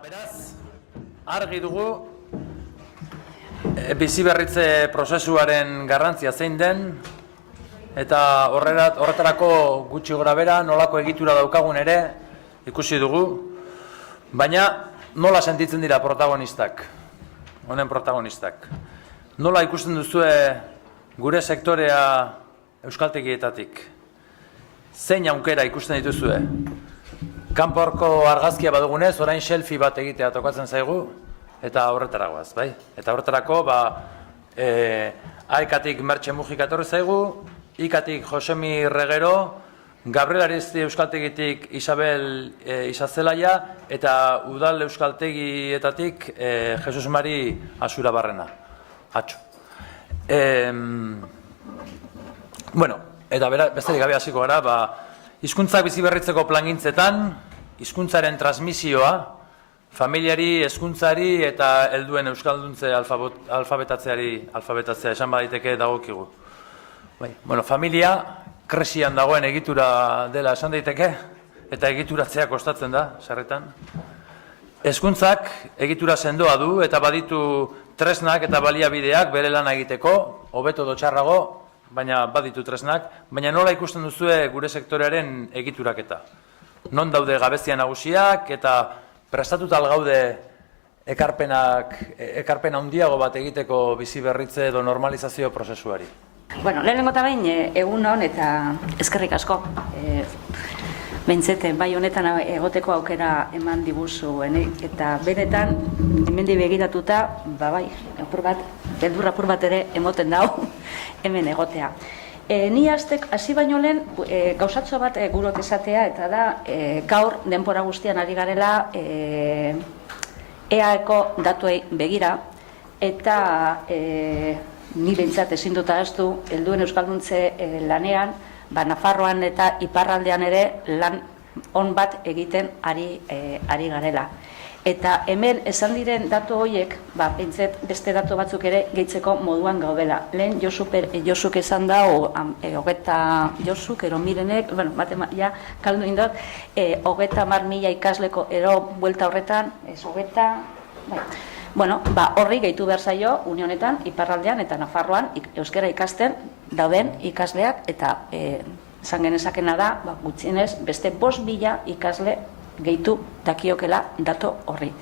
Beraz, argi dugu biziberritze prozesuaren garrantzia zein den eta horretarako gutxi gorabehera nolako egitura daukagun ere ikusi dugu, baina nola sentitzen dira protagonistak, honen protagonistak. Nola ikusten duzue gure sektorea euskaltegietatik? Zein aukera ikusten dituzue? Kanporko argazkia badugunez, orain selfie bat egitea tokatzen zaigu, eta horretaragoaz, bai? Eta horretarako, Aekatik Mertxe Mujik etorri zaigu, Ikatik Josemi Regero, Gabriel Aristi euskaltegitik Isabel Isazelaia, eta Udal euskaltegietatik Jesus Mari Asura Barrena. Atxo. Bueno, eta besterik gabe hasiko gara, hizkuntzak biziberritzeko plangintzetan, hizkuntzaren transmisioa, familiari, hezkuntzari eta helduen euskalduntze alfabetatzea esan badaiteke dagokigu. Bueno, familia krisian dagoen egitura dela esan daiteke, eta egituratzea kostatzen da, sarretan. Hezkuntzak egitura sendoa du eta baditu tresnak eta baliabideak bere lana egiteko, hobeto edo txarrago, baina baditu tresnak, baina nola ikusten duzue gure sektorearen egituraketa? Non daude gabezia nagusiak eta prestatuta gaude ekarpen handiago bat egiteko biziberritze edo normalizazio prozesuari? Bueno, lehenengo eta behin egun hon eta eskerrik asko. Behintzete, bai honetan egoteko aukera eman diguzu, eta benetan, hemendi begiratuta, bai, beldur apur bat ere emoten dau, hemen egotea. Ni hasi baino lehen, gauzatxo bat gurot esatea, eta da, gaur denbora guztian ari garela EAeko datuei begira, eta ni behintzat ezin dut ahaztu, helduen euskalduntze lanean, Nafarroan eta iparraldean ere lan on bat egiten ari garela. Eta hemen esan diren datu horiek, pentsat beste datu batzuk ere gehitzeko moduan gaudela. Lehen Josuk esan da, Josuk, ero mirenek, ja, kaldu indot, 30.000 ikasleko ero buelta horretan, ez horri gehitu behar zaio, unionetan, iparraldean eta Nafarroan euskara ikasten dauden ikasleak, eta esan genezakena da, gutxienez, beste 5.000 ikasle gehitu dakiokela dato horri.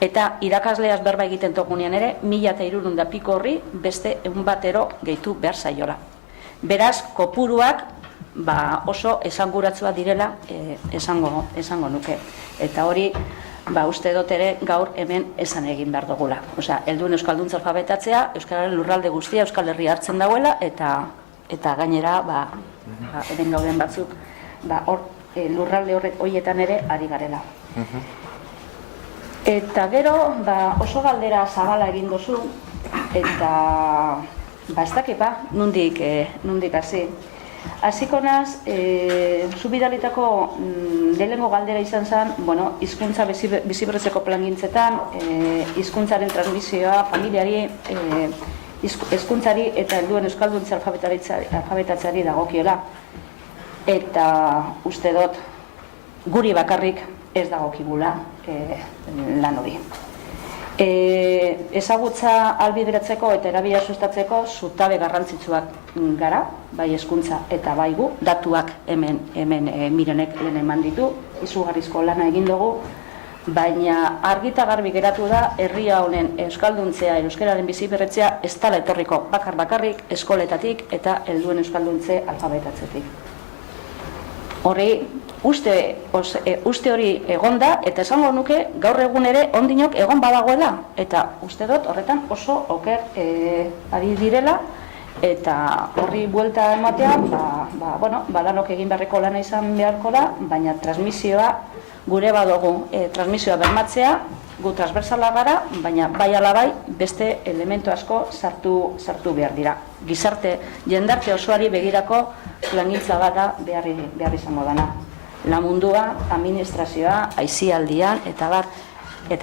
Eta irakasleaz berba egiten tokunean ere, 1.300 piko horri beste 100 gehitu behar zaiola. Beraz, kopuruak oso esanguratsua direla esango nuke. Eta hori, uste dut ere gaur hemen esan egin behar dugula. Helduen euskalduntza alfabetatzea, euskararen lurralde guztia Euskal Herria hartzen dagoela, eta gainera, hemen gauden batzuk, lurralde horietan ere ari garela. Eta gero, oso galdera zabala egin duzu, eta ez dakipa, nondik hasi. Hasiko naz, zu bidalitako lehenengo galdera izan zen, hizkuntza biziberritzeko plangintzetan, hizkuntzaren transmisioa, familiari, hezkuntzari eta helduen euskalduntze alfabetatzeari dagokiola. Eta uste dut, guri bakarrik ez dagokigula lan hori. Ezagutza albideratzeko eta erabila sustatzeko zutabe garrantzitsuak gara, bai hezkuntza eta bai gu, datuak hemen mirenek lehen eman ditu, izugarrizko lana egin dugu, baina argita garbi geratu da herria honen euskalduntzea, euskararen biziberritzea ez dela etorriko bakarrik eskoletatik eta helduen euskalduntze alfabetatzetik. Horri, uste hori egonda, eta esango nuke gaur egun ere ondinok egon badagoela, eta uste dut horretan oso oker ari direla, eta horri buelta ematea, lanok egin beharreko lana izan beharko da, baina transmisioa gure badugu, transmisioa bermatzea, gu transversala gara, baina bai ala bai beste elementu asko sartu behar dira. Jendarte osoari begirako plangintza bat da behar izango dana. La mundua, administrazioa, aisialdian, eta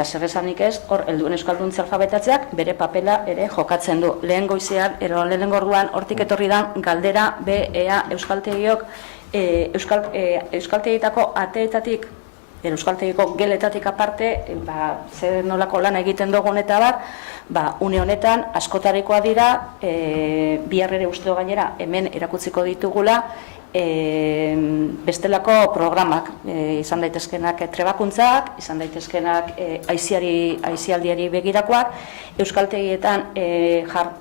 zer esanik ez, hor helduen euskalduntze alfabetatzeak bere papela ere jokatzen du. Lehen goizean, lehenengo orduan, hortik etorri dan galdera BEA euskaltegiok euskaltegietako ateetatik euskaltegiko geletatik aparte, zer nolako lan egiten dugun eta une honetan askotarikoa dira, bihar ere uste du gainera hemen erakutziko ditugula, bestelako programak, izan daitezkenak trebakuntzak, izan daitezkenak aisialdiari begirakoak, euskaltegietan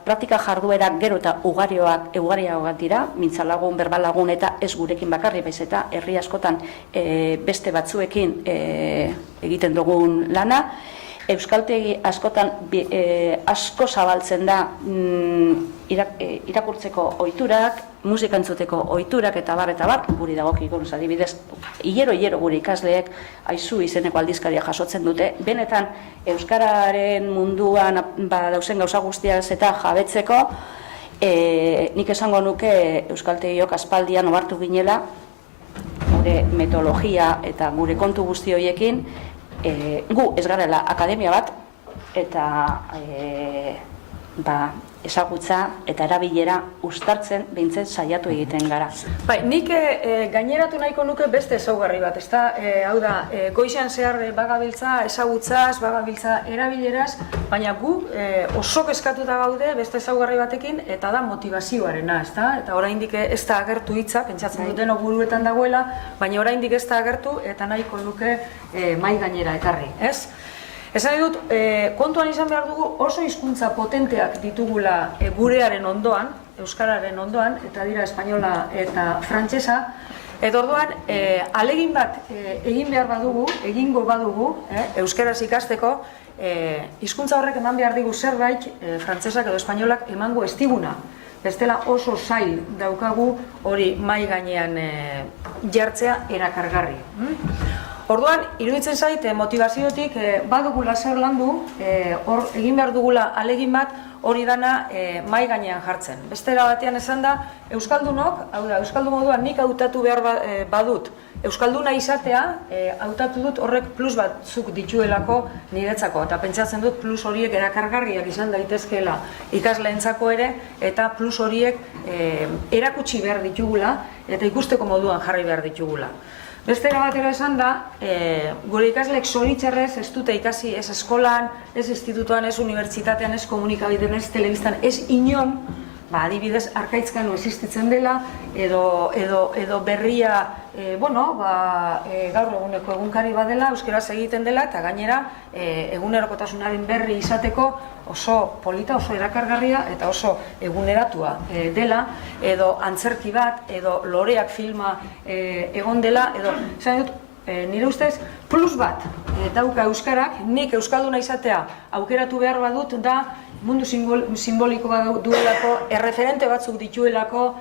praktika jarduerak gero eta ugariagoak dira, mintzalagun, berbalagun eta ez gurekin bakarri, baiz eta herri askotan beste batzuekin egiten dugun lana. Euskaltegi askotan asko zabaltzen da irakurtzeko ohiturak, musika entzuteko ohiturak eta bar, guri dagokiko, adibidez, hilero gure ikasleek Aizu izeneko aldizkaria jasotzen dute, benetan euskararen munduan dauzen gauza guztiaz eta jabetzeko, nik esango nuke euskaltegiok aspaldian ohartu ginela, gure metodologia eta gure kontu guzti horiekin, gu ez garela akademia bat eta ezagutza eta erabilera uztartzen behintzen saiatu egiten gara. Nik gaineratu nahiko nuke beste ezaugarri bat, ezta? Hau da, goizean zehar bagabiltza ezagutzaz, bagabiltza erabileraz, baina gu oso kezkatuta gaude beste ezaugarri batekin eta da motivazioarena, ezta? Eta oraindik ez da agertu hitza, pentsatzen dutenok buruetan dagoela, baina oraindik ez da agertu eta nahiko nuke mahai gainera ekarri, ez? Esan dut, kontuan izan behar dugu oso hizkuntza potenteak ditugula gurearen ondoan, euskararen ondoan, eta dira espainola eta frantsesa, eta orduan, ahalegin bat egin behar badugu, egingo badugu, euskaraz ikasteko, hizkuntza horrek eman behar digu zerbait, frantsesak edo espainolak emango ez diguna. Bestela oso zail daukagu hori mahai gainean jartzea erakargarri. Orduan, iruditzen zait, motivaziotik badugula zer landu, hor egin behar dugula ahalegin bat hori dana mahai gainean jartzen. Bestela batean esan da, euskaldunok, hau da, euskaldun moduan nik hautatu behar badut, euskalduna izatea, hautatu dut horrek plus batzuk dituelako niretzako, eta pentsatzen dut plus horiek erakargarriak izan daitezkeela ikasleentzako ere, eta plus horiek erakutsi behar ditugula, eta ikusteko moduan jarri behar ditugula. Bestera batera esan da, gure ikasleek zoritxarrez ez dute ikasi ez eskolan, ez institutuan, ez unibertsitatean, ez komunikabideen, ez telebistan, ez inon, adibidez, arkaitzkano existitzen dela, edo berria, gaur eguneko egunkari badela, euskeraz egiten dela, eta gainera, egunerokotasunaren berri izateko oso polita, oso erakargarria, eta oso eguneratua dela, edo antzerki bat, edo loreak filma egon dela, edo, esan dut, nire ustez, plus bat dauka euskarak, nik euskalduna izatea aukeratu behar badut, da mundu simboliko bat duelako, erreferente batzuk dituelako,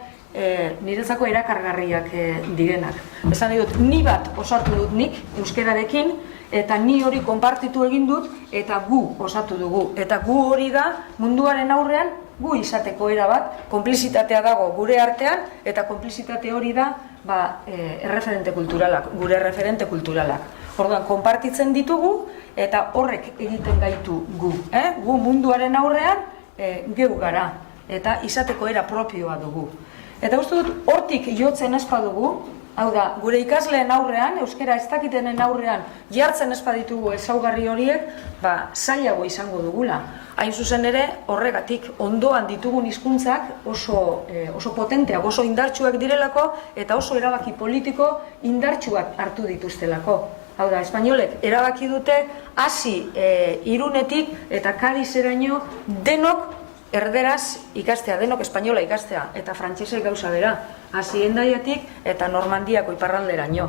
niretzako erakargarriak direnak. Esan dut, ni bat osatu dut nik euskararekin, eta ni hori konpartitu egin dut, eta gu osatu dugu. Eta gu hori da munduaren aurrean, gu izateko era bat, konplizitatea dago gure artean, eta konplizitate hori da erreferente kulturalak, gure erreferente kulturalak. Orduan, konpartitzen ditugu, eta horrek egiten gaitu gu. Gu munduaren aurrean, geu gara, eta izateko era propioa dugu. Eta uste dut, hortik jotzen ez badugu, hau da, gure ikasleen aurrean, euskara ez dakitenen aurrean, jartzen ez baditugu ezaugarri horiek, zailago izango dugula. Hain zuzen ere, horregatik, ondoan ditugun hizkuntzak oso potenteak, oso indartsuak direlako, eta oso erabaki politiko indartsuak hartu dituztelako. Hau da, espainolek erabaki dute, hasi Irunetik eta Kadizeraino denok erderaz ikastea, denok espainola ikastea, eta frantsesek gauza bera, hasi Hendaiatik eta Normandiako iparralderaino.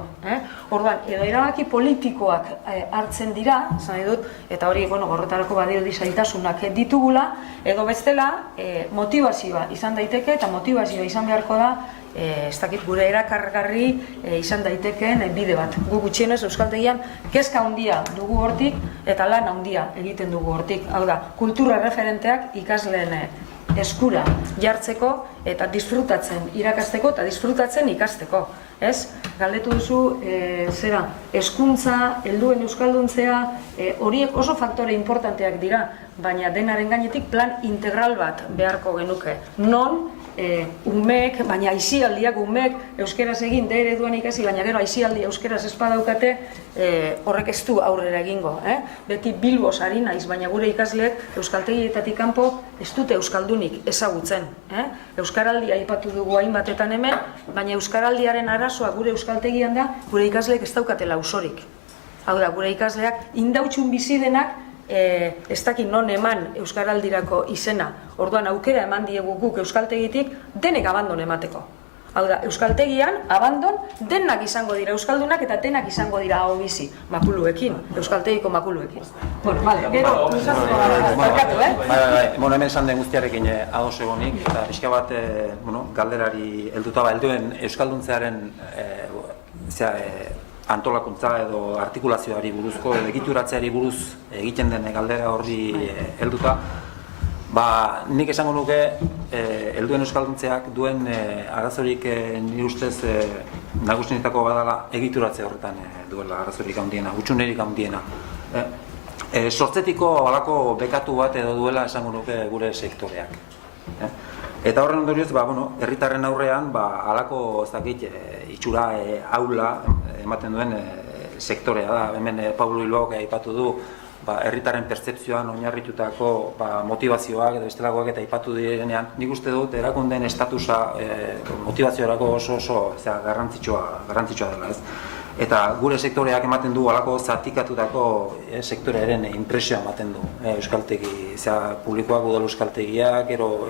Orduan, edo erabaki politikoak hartzen dira, esan dut, eta hori, horretarako badirudi zailtasunak ditugula, edo bestela, motivazioa izan daiteke, eta motivazioa izan beharko da, ez dakit gure erakargarri izan daitekeen bide bat. Gu gutxienez euskaltegian kezka handia dugu hortik eta lan handia egiten dugu hortik. Hau da, kultura referenteak ikasleen eskura jartzeko eta disfrutatzen irakasteko eta disfrutatzen ikasteko. Galdetu duzu, hezkuntza, helduen euskalduntzea, horiek oso faktore importanteak dira, baina denaren gainetik plan integral bat beharko genuke. Non umeek, baina aisialdiak umeek euskeraz egin, D ereduan ikasi, baina gero aisialdi euskeraz espadaukate, horrek ez du aurrera egingo. Beti Bilbos ari naiz, baina gure ikasleek euskaltegietatik kanpo ez dute euskaldunik ezagutzen. Euskaraldia aipatu dugu hainbatetan hemen, baina euskaraldiaren arazoa gure euskaltegian da, gure ikasleek ez daukatela osorik. Hau da, gure ikasleak indautxun bizi denak ez dakit non eman euskaraldirako izena. Orduan aukera eman diegu guk euskaltegitik denek abandon emateko. Hau da, euskaltegian abandon denak izango dira euskaldunak eta denak izango dira hau bizi, makuluekin, euskaltegiko makuluekin. Bueno, vale, gero, barkatu, Bueno, hemen esan den guztiarekin ados egonik, eta pixka bat galderari helduta helduen euskalduntzearen antolakuntza edo artikulazioari buruzko, egituratzeari buruz egiten den galdera horri helduta, nik esango nuke helduen euskalduntzeak duen arazorik nire ustez nagusienetako badala egituratze horretan duela arazorik handiena, hutsunerik handiena. Sortzetiko halako bekatu bat edo duela esango nuke gure sektoreak. Eta horren ondorioz, herritarren aurrean halako itxura aula ematen duen sektorea da. Hemen Pablo Bilbaok aipatu du herritarren pertzepzioan oinarritutako motivazioak edo bestelakoak eta aipatu direnean, nik uste dut erakundeen estatusa motivaziorako oso garrantzitsua dela, ez? Eta gure sektoreak ematen du halako zatikatutako sektorearen inpresioa ematen du. Euskaltegi, publikoak, udal euskaltegiak, gero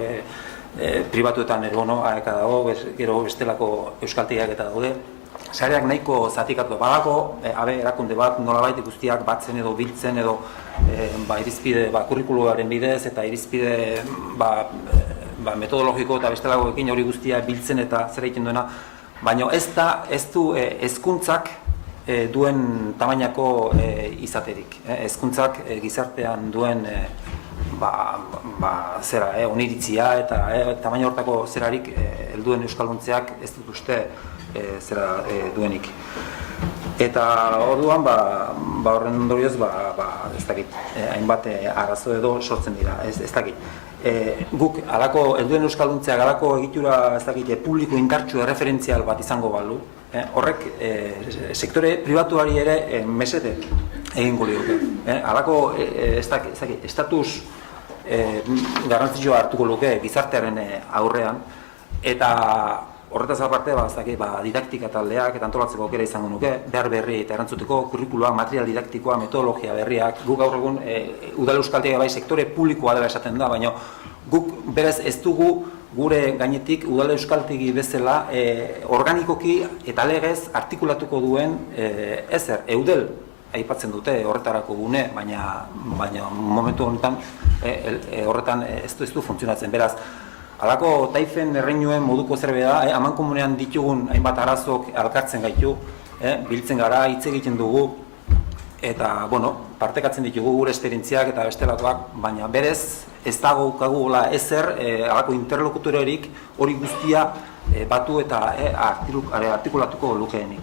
pribatuetan AEK dago, gero bestelako euskaltegiak eta daude. Sareak nahiko zatikatu badako, erakunde bat nolabait guztiak batzen edo biltzen edo irizpide kurrikuluaren bidez eta irizpide metodologiko eta bestelakoekin hori guztia biltzen eta zer egiten duena, baina ez du hezkuntzak duen tamainako izaterik. Hezkuntzak gizartean duen oniritzia eta tamaina hortako zerarik helduen euskalduntzeak ez dut uste duenik. Eta orduan, horren ondorioz, ez dakit, hainbat arazo edo sortzen dira, ez dakit. Guk, helduen euskalduntzeak, halako egitura, ez dakit, publiko indartsu erreferentzial bat izango balu, horrek sektore pribatuari ere mesede egingo lioke. Halako, ez dakit, estatus garrantzitsua hartuko luke gizartearen aurrean, eta horretaz aparte, didaktika taldeak eta antolatzeko aukera izango nuke, behar berri eta erantzuteko kurrikuluak, material didaktikoa, metodologia berriak, guk gaur egun udal euskaltegia sektore publikoa dela esaten da, baina guk berez ez dugu gure gainetik udal euskaltegi bezala organikoki eta legez artikulatuko duen ezer, eudel aipatzen dute horretarako gune, baina momentu honetan horretan ez du funtzionatzen, beraz. Halako taifen erreinuen moduko zerbait da, amankomunean ditugun hainbat arazok alkartzen gaitu, biltzen gara, hitz egiten dugu, eta, partekatzen ditugu gure esperientziak eta bestelakoak, baina berez ez dago kagula ezer, halako interlokutorerik hori guztia batu eta artikulatuko lukeenik.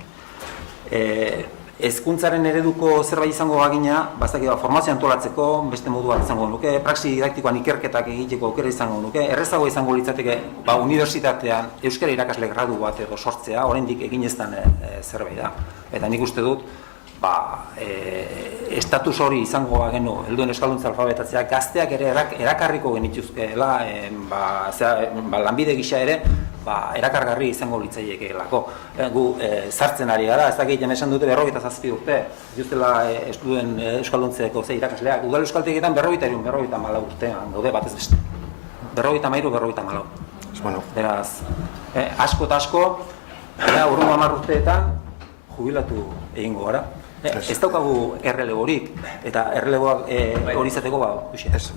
Hezkuntzaren ereduko zerbait izango bagina, formazioa antolatzeko, beste modu bat izango nuke, praxi didaktikoan ikerketak egiteko aukera izango nuke, errezago izango litzateke unibertsitatean euskara irakasle gradu bat edo sortzea, oraindik egin ez den zerbait da. Eta nik uste dut, estatus hori izango bagenu helduen euskalduntza alfabetatzea, gazteak ere erakarriko genituzkeela, lanbide gisa ere, erakargarri izango litzailekeelako. Gu sartzen ari gara, ez dakit esan dute 47 urte, justela estuduen euskalduntzeko irakasleak. Udal euskaltegietan 44 urtean gaude batez beste. 43-44. Beraz, asko eta asko, urrungo 10 urteetan jubilatu egingo gara. Ez daukagu erreleborik, eta erreleboak hori izateko Ez,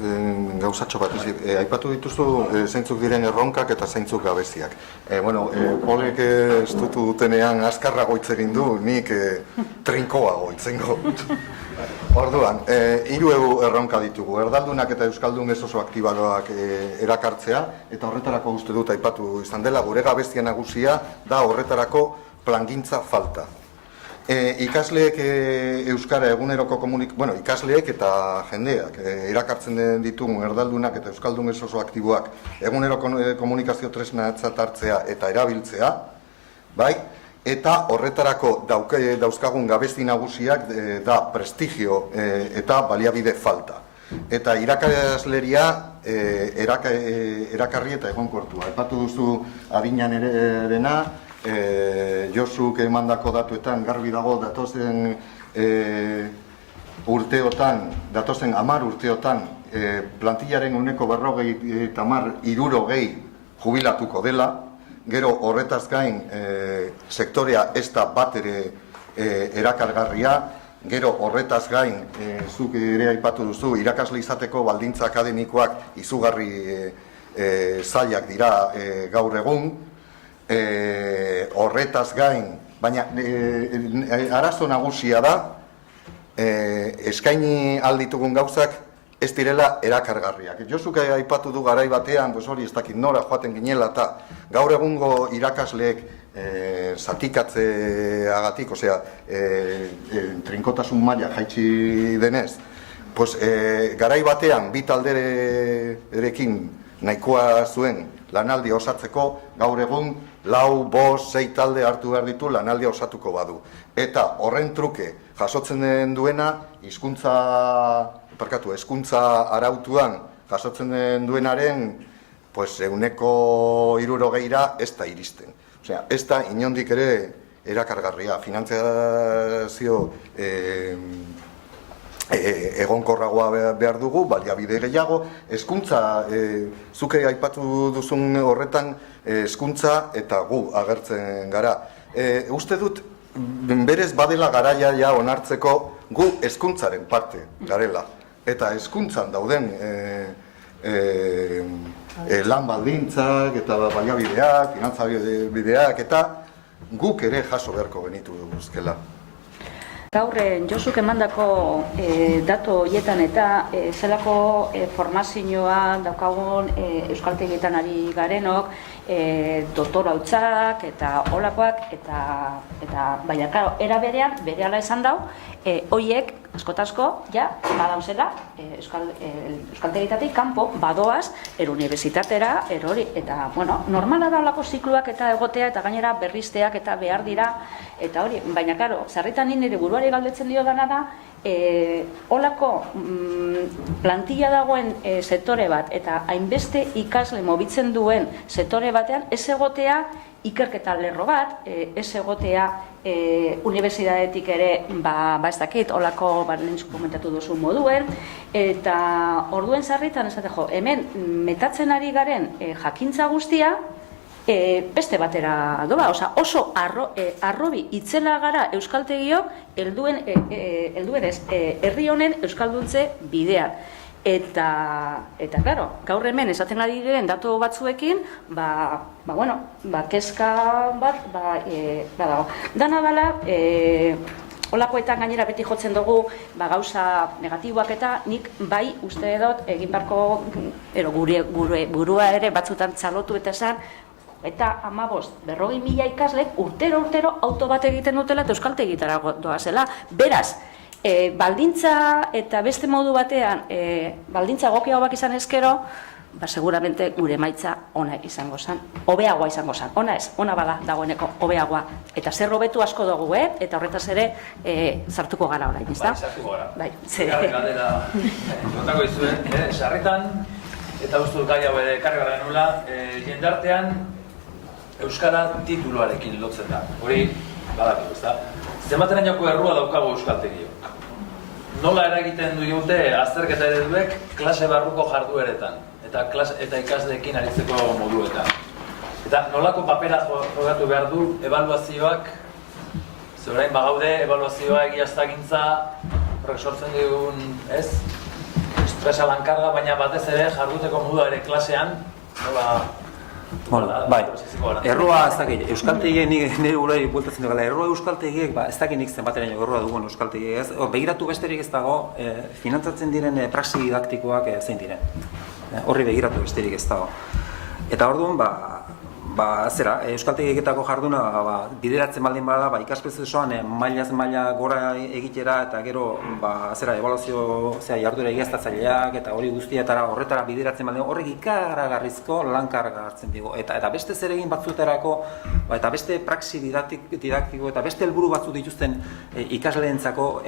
gauzatxo bat, aipatu dituzu zeintzuk diren erronkak eta zeintzuk gabeziak. Polek estutu dutenean azkarrago hitz egin du, nik trinkoago hitzengo. Orduan, 3 erronka ditugu, erdaldunak eta euskaldun ez oso aktibadoak erakartzea, eta horretarako uste dut aipatu izan dela, gure gabezia nagusia da horretarako plangintza falta. Ikasleek euskara eguneroko ikasleek eta jendeak erakartzen ditugun erdaldunak eta euskaldun ez oso aktiboak eguneroko komunikazio tresnatzat hartzea eta erabiltzea, bai? Eta horretarako dauzkagun gabezi nagusiak da prestigio eta baliabide falta. Eta irakasleria erakarri eta egonkortua. Aipatu duzu adinan erena, Josuk emandako datuetan garbi dago datozen urteotan, datozen 10 urteotan plantillaren 40-60 jubilatuko dela, gero horretaz gain sektorea ez da bat ere erakargarria, gero horretaz gain, zuk ere aipatu duzu, irakasle izateko baldintza akademikoak izugarri zailak dira gaur egun, horretaz gain, baina arazo nagusia da, eskaini alditugun gauzak ez direla erakargarriak. Josuk aipatu du garai batean, hori ez dakit nora joaten ginela eta gaur egungo irakasleek zatikatzeagatik, osea, trinkotasun maila jaitsi denez, garai batean bi talderekin nahikoa zuen lanaldi osatzeko, gaur egun 4, 5, 6 talde hartu behar ditu lanaldia osatuko badu. Eta horren truke jasotzen duena, hezkuntza arautuan jasotzen duenaren 60% ez da iristen. Osea, ez da inondik ere erakargarria, finantziazio egonkorragoa behar dugu, baliabide gehiago, hezkuntza, zuke aipatu duzun horretan, hezkuntza eta gu agertzen gara. Uste dut, berez badela garaia ja onartzeko gu hezkuntzaren parte garela. Eta hezkuntzan dauden lan baldintzak eta baliabideak, finantzabideak eta guk ere jaso beharko genitu duzkela. Gaur, Josuk emandako datu horietan eta zelako formazioa daukagun euskaltegietan ari garenok, doktorautzak eta olakoak, eta baina, karo, era berean, berehala esan dau, horiek, askotazko, ja, badauzela, euskaltegietatik kanpo, badoaz, unibertsitatera, erori, eta, bueno, normala da olako zikluak eta egotea, eta gainera berrizteak eta behar dira, eta hori, baina, karo, zarritan nire buruari galdetzen dio dana da, olako plantilla dagoen sektore bat, eta hainbeste ikasle mobitzen duen sektore batean, ez egotea ikerketa lerro bat, ez egotea unibertsitatetik ere, ez dakit, olako lehentzu komentatu duzu moduen, eta orduen zarritan, hemen metatzen ari garen jakintza guztia, beste batera doa, oso arrobi itzela gara euskaltegiok helduenez herri honen euskalduntze bidean. Eta, claro, gaur hemen esaten ari diren datu batzuekin, kezka bat, dago. Dana dela, olakoetan gainera beti jotzen dugu gauza negatiboak eta nik bai uste dut egin barko, gure burua ere batzutan txalotu eta esan, eta 40.000 ikaslek urtero auto bat egiten dutela eta euskaltegitara doazela. Beraz, baldintza eta beste modu batean, baldintza egokiagoak izan ezkero, seguramente gure emaitza ona izango zen, hobeagoa izango zen. Ona ez, ona bada dagoeneko hobeagoa. Eta zer hobetu asko dugu, eta horretaz ere sartuko gara orain, ezta? Bai, sartuko gara. Bai, galdera kontako izuen, sarritan, eta uste dut gai hau ere karri gara nula, jendartean euskara tituluarekin lotzen da. Hori, badakiko, ezta? Zenbaterainoko errua daukagu euskaltegiok. Nola eragiten du dute azterketa ereduek klase barruko jardueretan eta ikasleekin aritzeko moduetan. Eta nolako papera jogatu behar du ebaluazioak, ze orain bagaude ebaluazioa egiaztagintza, horrek sortzen digun, ez? Estresa lankarga, baina batez ere jarduteko modua ere klasean, nola... Bai, erroa ez dakit, euskaltegiek nire gurari bueltatzen dugala, erroa euskaltegiek, ez dakit nik zenbateraino erroa dugun euskaltegiek ez, begiratu besterik ez dago, finantzatzen diren praxi didaktikoak zein diren, horri begiratu besterik ez dago. Eta orduan, euskaltegietako jarduna bideratzen baldin bada, ikasprozesuan mailaz maila gora egitera eta gero ebaluazio jarduera egiaztatzaileak eta hori guztietara horretara bideratzen baldin horrek ikaragarrizko lankarga hartzen digu. Eta beste zeregin batzuetarako eta beste praxi didaktiko eta beste helburu batzuk dituzten ikasleentzako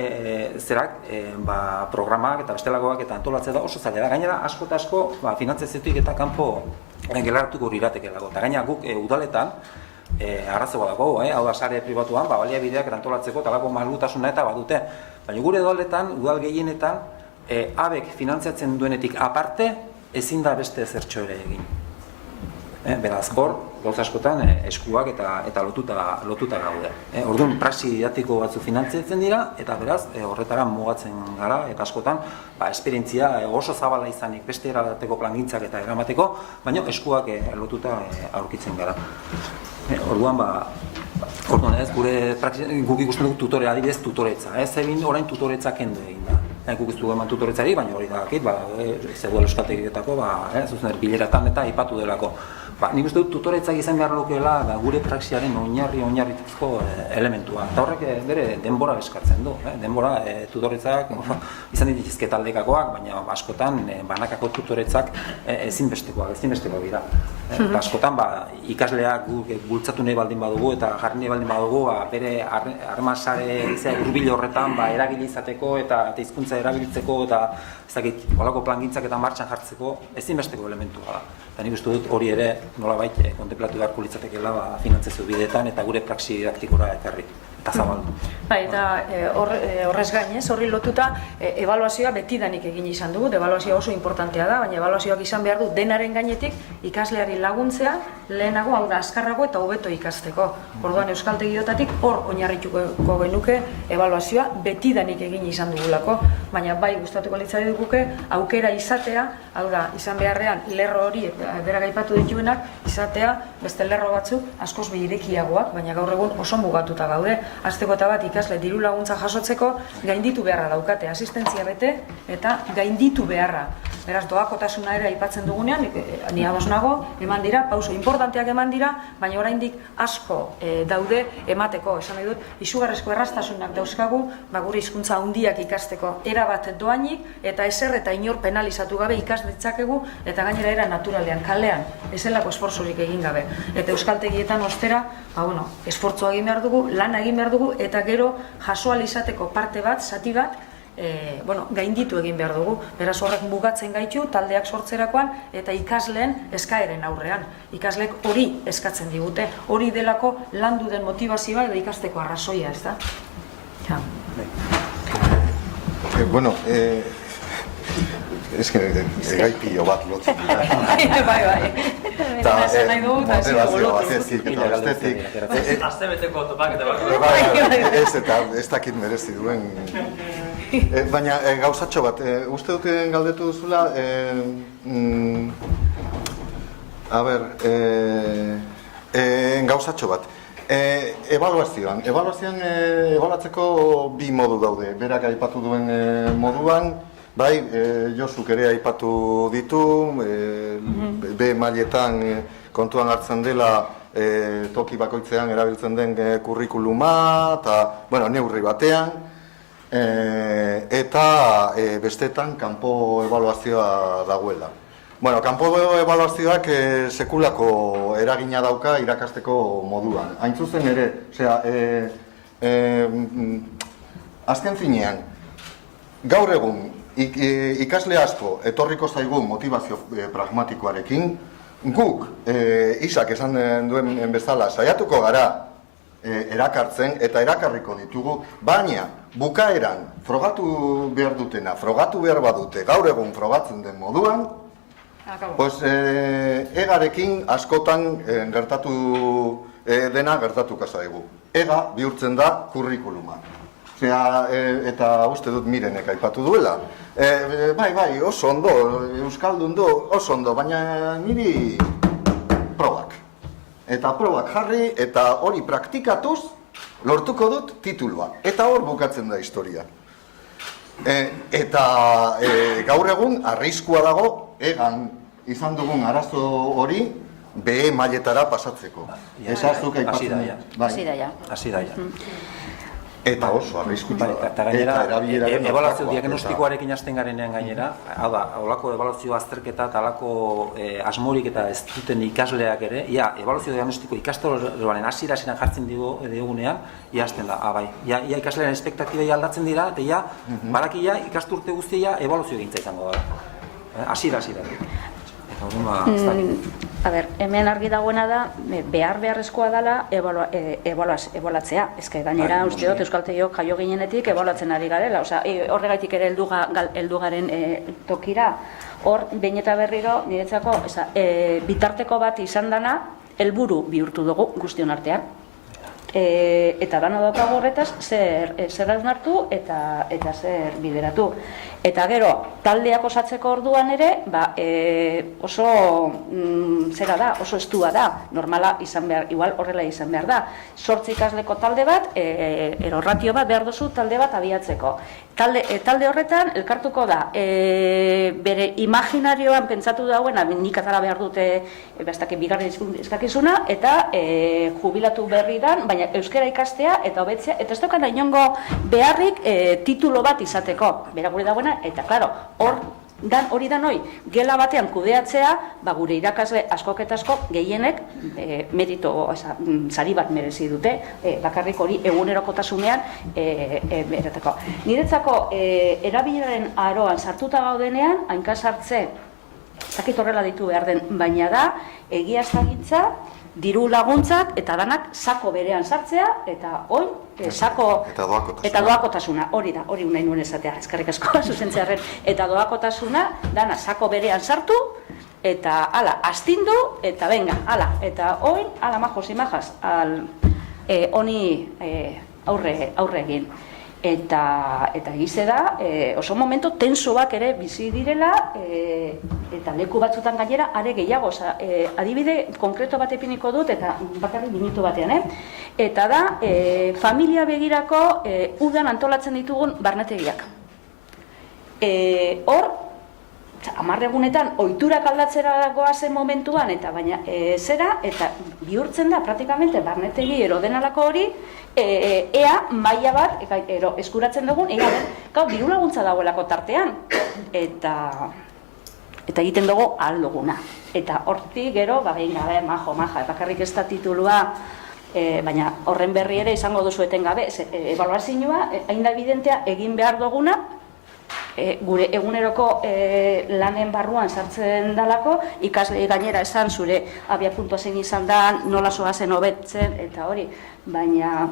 programak eta bestelakoak eta antolatzea da oso zaila da. Gainera asko eta asko finantzaziotik eta kanpo gelaratuko iratekelako. Eta gaina guk udaletan arazo bat dago, hau da sare pribatuan, baliabideak antolatzeko eta lako malgutasuna eta badute. Baina gure udal gehienetan, abek finantziatzen duenetik aparte, ezin da beste zertxo ere egin. Beraz, hor, gauza askotan eskuak eta lotuta gaude. Orduan, praxi didaktiko batzu finantziatzen dira, eta beraz, horretara mugatzen gara, eta askotan, esperientzia oso zabala izanik beste erabateko plangintzak eta eramateko, baina eskuak lotuta aurkitzen gara. Orduan, guk ikusten dugu tutore, adibidez tutoretza. Egin orain tutoretza kendu egin da. Guk ez dugu eman tutoretzari, baina hori da, zegoela euskaltegietako, zuzen bileratan eta aipatu delako. Nik uste dut tutoretzak izan behar lukeela gure praxiaren oinarrizko elementua. Eta horrek bere denbora eskartzen du. Denbora tutoretzak izan dituzke taldekakoak, baina askotan banakako tutoretzak ezinbestekoak dira. Askotan ikasleak bultzatu nahi baldin badugu eta jarri nahi baldin badugu bere armasare hurbil horretan eragile izateko eta hizkuntza erabiltzeko eta holako plangintzak eta martxan jartzeko ezinbesteko elementua da. Eta nik uste dut hori ere nolabait kontemplatu beharko litzatekeela finantzazio bideetan eta gure praxi didaktikora ekarri eta zabaldu. Eta horrez gainez, horri lotuta, ebaluazioa betidanik egin izan dugu, ebaluazioa oso importantea da, baina ebaluazioak izan behar du denaren gainetik ikasleari laguntzea, lehenago, hau da, azkarrago eta hobeto ikasteko. Orduan, euskaltegiotatik hor oinarrituko genuke ebaluazioa betidanik egin izan dugulako, baina bai gustatuko litzaiguke aukera izatea, hau da, izan beharrean lerro hori, berak aipatu dituenak, izatea beste lerro batzuk askoz irekiagoak, baina gaur egun oso mugatuta gaude. Hasteko eta bat ikasle diru laguntza jasotzeko gainditu beharra daukate, asistentzia bete eta gainditu beharra. Beraz, doakotasuna ere aipatzen dugunean, ni ados nago, eman dira, pauso importanteak eman dira, baina oraindik asko daude emateko. Esan nahi dut, izugarrizko erraztasunak dauzkagu, gure hizkuntza handiak ikasteko erabat doainik eta ezer eta inor penalizatu gabe ikas ditzakegu eta gainera era naturalean, kalean, ezelako esfortzurik egin gabe. Eta euskaltegietan ostera, esfortzua egin behar dugu, lana egin behar dugu eta gero jaso ahal izateko parte bat, zati bat, gainditu egin behar dugu. Beraz horrek mugatzen gaitu taldeak sortzerakoan eta ikasleen eskaeren aurrean. Ikasleek hori eskatzen digute, hori delako landu den motivazioa edo ikasteko arrazoia, ez da? Ez que gaipio bat lotzen dira. Bai. Eta esan nahi dugu, eta ezin dugu lotu. Aztebeteko topaketa bat. Ez dakit merezi duen. Baina gauzatxo bat, uste duten galdetu duzula, gauzatxo bat. Ebaluazioan ebaluatzeko bi modu daude, berak aipatu duen moduan, bai, Josuk ere aipatu ditu, B mailetan kontuan hartzen dela toki bakoitzean erabiltzen den kurrikuluma, eta neurri batean, eta bestetan kanpo ebaluazioa dagoela. Kanpo ebaluazioak sekulako eragina dauka irakasteko moduan. Hain zuzen ere, azken finean, gaur egun ikasle asko etorriko zaigu motivazio pragmatikoarekin, guk, Isak esan duen bezala, saiatuko gara erakartzen eta erakarriko ditugu, baina bukaeran frogatu behar dutena, frogatu behar badute, gaur egun frogatzen den moduan, egarekin askotan gertatu dena gertatuko zaigu. Ega bihurtzen da kurrikuluma. Eta uste dut Mirenek aipatu duela. Bai, oso ondo, euskaldun du, oso ondo, baina niri probak. Eta probak jarri, eta hori praktikatuz, lortuko dut titulua. Eta hor bukatzen da historia. Eta gaur egun, arriskua dago, egan izan dugun arazo hori, B mailetara pasatzeko. Ezazuk Hasi da, aipatzen. ja. Bai. Hasi da, ja. Hasi da, ja. Eta oso arriskutsua da. Eta gainera, erabileraren ebaluazio aurkakoa, diagnostikoarekin hasten garenean gainera, hau da, holako ebaluazio azterketa eta holako asmorik eta ez duten ikasleak ere, ia, ebaluazio diagnostiko ikastoroaren hasiera-hasieran jartzen digunean, ia hasten da, bai, ia ikaslearen espektatibei aldatzen dira, eta ia, barakia ikasturte guztia ebaluazio egintza izango da. Hasiera-hasiera. Eta hori, A ber, hemen argi dagoena da, beharrezkoa dela ebaluatzea. Ezke, gainera, uste dut, euskaltegiok jaio ginenetik ebaluatzen ari garela. Osea, horregaitik ere heldu garen tokira. Hor, behin eta berriro, niretzako, bitarteko bat izan dana, helburu bihurtu dugu guztion artean. Eta dana daukagu horretaz, zer hausnartu eta zer bideratu. Eta gero, taldeak osatzeko orduan ere, oso zera da, oso estua da, normala izan behar, igual horrela izan behar da. 8 ikasleko talde bat, ratio bat behar duzu talde bat abiatzeko. Talde horretan, elkartuko da, bere imaginarioan pentsatu dauen, nik atara behar dute bigarren eskakizuna, eta jubilatu berri dan, baina euskara ikastea eta hobetzea, eta ez daukan da inongo beharrik titulo bat izateko, bera gure dagoena, eta klaro, hori dan hoi, gela batean kudeatzea, gure irakasle askok eta askok gehienek merito, sari bat merezi dute, bakarrik hori egunerokotasunean berateko. Niretzako erabileraren aroan sartuta gaudenean, hainka sartze, zakit horrela ditu behar den, baina da, egiaztagintza, diru laguntzak eta danak sako berean sartzea, eta oin, sako eta doakotasuna, hori da, hori nahi nuen esatea, eskerrik asko zuzentzearen, eta doakotasuna, dana sako berean sartu, eta ala, astindu, eta venga, ala, eta oin, ala majos y majas, honi aurre egin. Eta egize da, oso momento tensoak ere bizi direla, eta leku batzutan gainera are gehiago. Adibide konkreto bat ipiniko dut, eta bakarrik minutu batean, eta da, familia begirako udan antolatzen ditugun barnetegiak. Hor, 10 egunetan ohiturak aldatzera goazen momentuan, eta baina zera, eta bihurtzen da praktikamente barnetegi erodenalako hori, ea maila bat, eskuratzen dugun, ea diru laguntza dagoelako tartean, eta egiten dugu ahal duguna. Eta hortik gero, majo, bakarrik ez da titulua, baina horren berri ere izango duzu etengabe, ebaluazioa, hain da evidentea egin behar duguna, gure eguneroko lanen barruan sartzen dalako, ikasle gainera esan zure abiapuntua zein izan da, nola zoazen hobetzen, eta hori, baina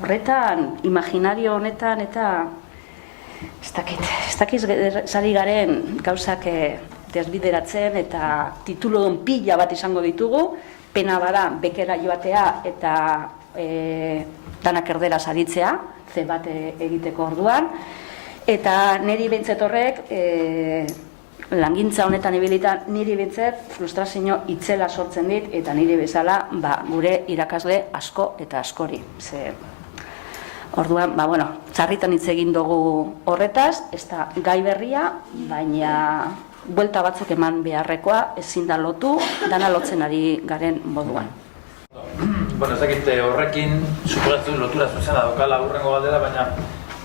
horretan, imaginario honetan, eta ez dakiz zari garen gauzak desbideratzen, eta titulodun pila bat izango ditugu, pena bada bekera joatea eta danak erdera saritzea, ze bat egiteko orduan, eta niri behintzet horrek, langintza honetan ibilitan, niri behintzet frustrazio itzela sortzen dit, eta niri bezala gure irakasle asko eta askori. Orduan, txarritan hitz egin dugu horretaz, ez da gai berria, baina buelta batzuk eman beharrekoa, ezin da lotu, dana lotzen ari garen moduan. Bueno, ez dakit horrekin, suposatzen lotura zuzena daukala hurrengo galdera, baina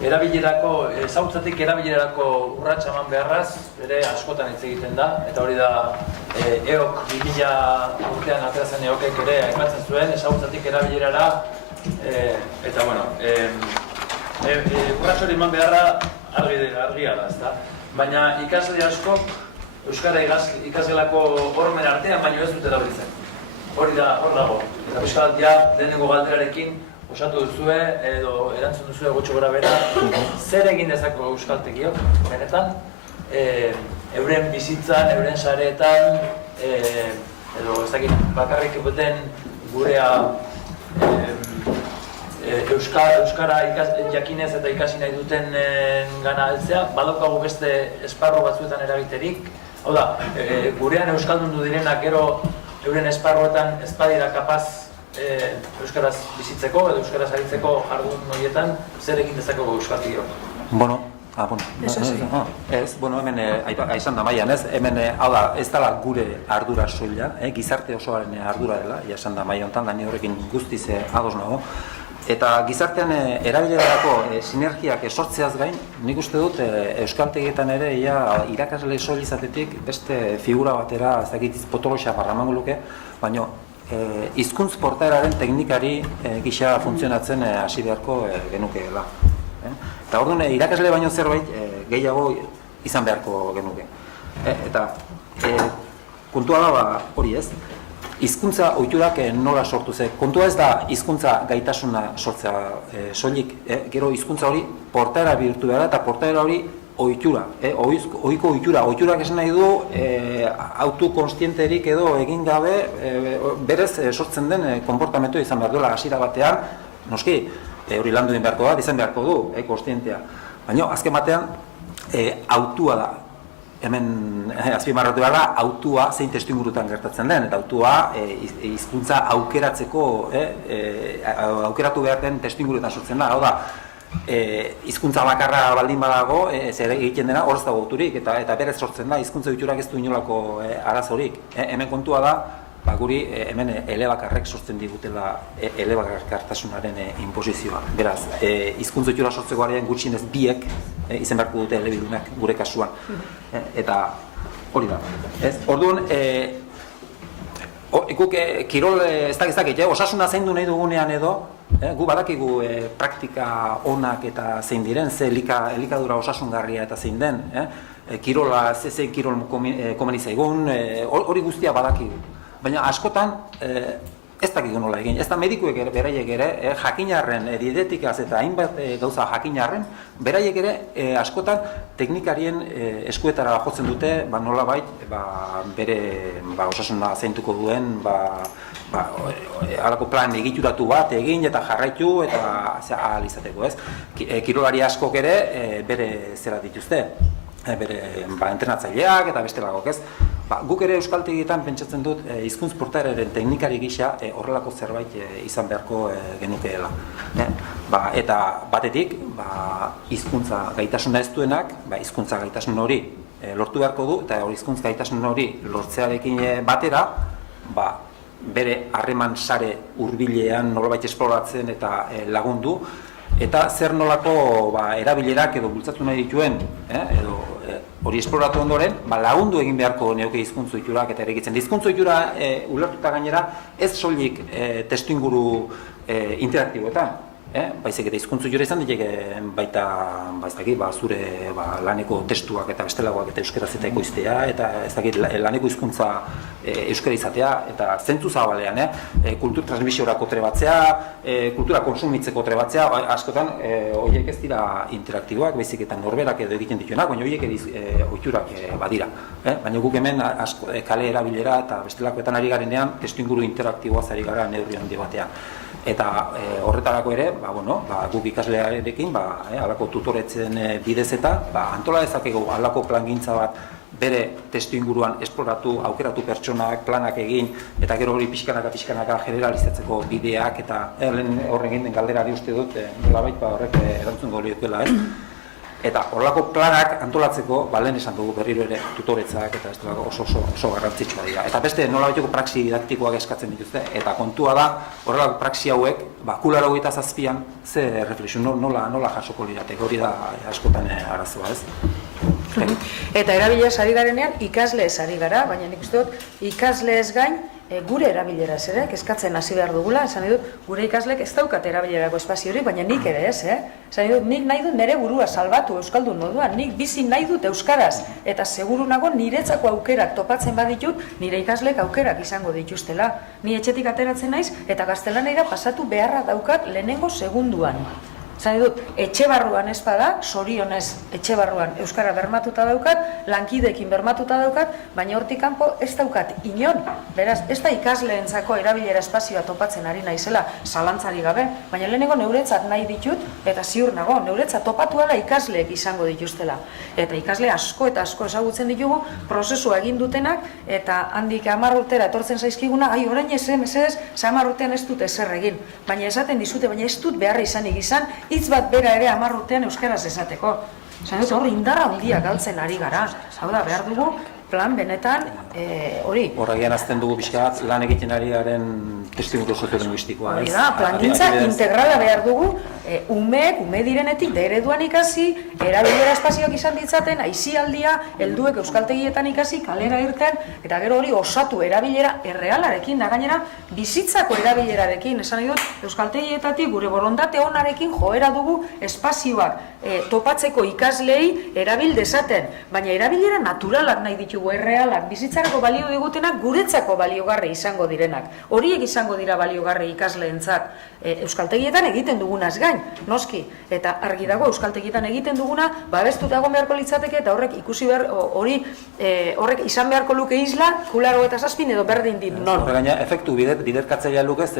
erabilerako, ezautzatik erabilerako urratsa eman beharraz, ere askotan hitz egiten da, eta hori da EOK 2000 urtean aterazen EOKek ere aipatzen zuen, ezautzatik erabilerara, eta bueno, urratsa hori eman beharra argia da, ezta? Baina ikasle askok euskara ikasgelako hormen artean baino ez dute dauritzen. Hori da, hor dago. Eta pixkat ja, lehenengo galderarekin osatu duzue, edo erantzun duzue gutxo gora bera, zer egin dezako euskaltegiok, benetan, euren bizitzan, euren sareetan, edo ez dakit bakarrik egiten gurea euskara jakinez eta ikasi nahi duten gana heltzea, badaukagu beste esparru batzuetan eragiterik. Hau da, gurean euskaldundu direnak gero euren esparruetan ez badira kapaz euskaraz bizitzeko edo euskaraz aritzeko jardun horietan, zer egin dezakegu euskaltegiok? Bueno, Bueno, Ez, bueno, hemen aizan da maian, ez? Hemen, hau da, ez dela gure ardura soila, gizarte osoaren ardura dela, esan da maia honetan, da ni horrekin guztiz ados nago. Eta gizartean erabilerarako sinergiak sortzeaz gain, nik uste dut euskaltegietan ere irakasle soil izatetik beste figura batera, ez dakit potoloxa barramango luke, baina hizkuntz portaeraren teknikari gisa funtzionatzen hasi beharko genukeela. Eta orduan irakasle baino zerbait gehiago izan beharko genuke. Eta kontua da hori ez, hizkuntza ohiturak nola sortu ze. Kontua ez da hizkuntza gaitasuna sortzea soilik, gero hizkuntza hori portaera bihurtu behar da, eta portaera hori ohitura, ohiko ohitura. Ohiturak esan nahi du autokonstienterik edo egin gabe berez sortzen den konportamentua izan behar duela hasiera batean, noski, hori landu egin beharko da, izan beharko du, konstientea. Baina, azken batean, autua da. Hemen azpimarratu behar da, autua zein testuingurutan gertatzen den, eta autua hizkuntza aukeratzeko, aukeratu behar den testuingurutan sortzen da. Hau da, hizkuntza bakarra baldin badago, zer egiten dena hor ez dago ohiturik, eta berez sortzen da, hizkuntza ohiturak ez du inolako arazorik. Hemen kontua da, guri hemen elebakarrek sortzen digutela elebakartasunaren inposizioa. Beraz, hizkuntza ohitura sortzeko arean gutxienez biek izan beharko dute elebidunak gure kasuan. Eta hori da. Orduan, guk kirol ez dakit, osasuna zein du nahi dugunean edo, gu badakigu praktika onak eta zein diren, ze elikadura osasungarria eta zein den, kirola, zein kirol komeni zaigun, hori guztia badakigu. Baina askotan ez dakigu nola egin, ez da medikuek beraiek ere, jakinarren, dietetikaz eta hainbat gauza jakinarren, beraiek ere askotan teknikarien eskuetara jotzen dute, nola bere osasuna zeintuko duen, halako plan egituratu bat egin eta jarraitu eta ahal izateko, ez? Kirolari askok ere bere zera dituzte, bere entrenatzaileak eta beste lagok, ez? Guk ere euskaltegietan pentsatzen dut hizkuntz portaeraren teknikari gisa horrelako zerbait izan beharko genukeela. Eta batetik, hizkuntza gaitasuna ez duenak, hizkuntza gaitasun hori lortu beharko du, eta hizkuntz gaitasun hori lortzearekin batera, bere harreman sare hurbilean nolabait esploratzen eta lagundu, eta zer nolako erabilerak edo bultzatu nahi dituen, edo hori esploratu ondoren, lagundu egin beharko neuke hizkuntza ohiturak eta eraikitzen. Hizkuntza ohitura ulertuta gainera ez soilik testuinguru interaktiboetan, baizik eta hizkuntza ohitura izan diteke baita zure laneko testuak eta bestelagoak eta euskaraz eta ekoiztea, eta ez dakit laneko hizkuntza euskara izatea, eta zentzu zabalean, kultur transmisiorako trebatzea, kultura konsumitzeko trebatzea, askotan horiek ez dira interaktiboak, baizik eta norberak edo egiten dituenak, baina horiek ohiturak badira. Baina guk hemen kale erabilera eta bestelakoetan ari garenean testuinguru interaktiboaz ari gara neurri handi batean. Eta horretarako ere, guk ikaslearekin halako tutoretzen bidez eta antola dezakegu halako plangintza bat bere testuinguruan esploratu, aukeratu pertsonak, planak egin, eta gero hori pixkanaka generalizatzeko bideak, eta horren egin den galderari uste dut, nolabait horrek erantzungo liokuela, ez? Eta horrelako planak antolatzeko, lehen esan dugu berriro ere tutoretzak eta oso garrantzitsua dira. Eta beste nolabaiteko praxi didaktikoak eskatzen dituzte, eta kontua da, horrelako praxi hauek, 87an, ze reflexio, nola jasoko lirateke, hori da askotan arazoa, ez? Eta erabileraz ari garenean ikasleez ari gara, baina nik uste dut ikasleez gain gure erabileraz ere, eskatzen hasi behar dugula, esan dut, gure ikasleek ez daukat erabilerako espaziorik, baina nik ere ez, esan dut, nik nahi dut nire burua salbatu euskaldun moduan, nik bizi nahi dut euskaraz, eta seguru nago niretzako aukerak topatzen baditut, nire ikasleek aukerak izango dituztela. Ni etxetik ateratzen naiz, eta gaztelaniara pasatu beharra daukat lehenengo segunduan. Zan dut, etxe barruan ez bada, sorionez etxe barruan euskara bermatuta daukat, lankideekin bermatuta daukat, baina hortik kanpo ez daukat inon. Beraz, ez da ikasleentzako erabilera espazioa topatzen ari naizela, zalantzari gabe, baina lehenengo neuretzat nahi ditut, eta ziur nago, neuretzat topatu ala ikasleek izango dituztela. Eta ikasle asko eta asko ezagutzen ditugu, prozesua egin dutenak, eta handik 10 urtera etortzen zaizkiguna, orain ez, mesedez, 10 urtean ez dut ezer egin. Baina esaten dizute, baina ez dut beharra izanik izan, hitz bat bera ere 10 urtean euskaraz esateko. Esan dut, hor indar handia galtzen ari gara. Hau da, behar dugu, plan benetan hori. Horregian azten dugu pixka bat lan egiten ari garen testimonial soziolinguistikoa. Hori da, plangintza integrala behar dugu, ume direnetik da ereduan ikasi, erabilera espazioak izan ditzaten, aisialdia, helduek euskaltegietan ikasi, kalera irten, eta gero hori osatu erabilera errealarekin, da gainera bizitzako erabilerarekin, esan nahi dut, euskaltegietatik gure borondate onarekin joera dugu espazioak topatzeko ikaslei erabil dezaten, baina erabilera naturalak nahi ditugu, errealak, bizitzarako balio digutenak guretzako baliogarri izango direnak. Horiek izango dira baliogarri ikasleentzat. Euskaltegietan egiten dugunaz gain, noski, eta argi dago euskaltegietan egiten duguna, babestuta egon beharko litzateke, eta horrek ikusi behar, horrek izan beharko luke isla, kularo eta zazpin edo berdin dit non. Horre gaina, efektu biderkatzailea lukez,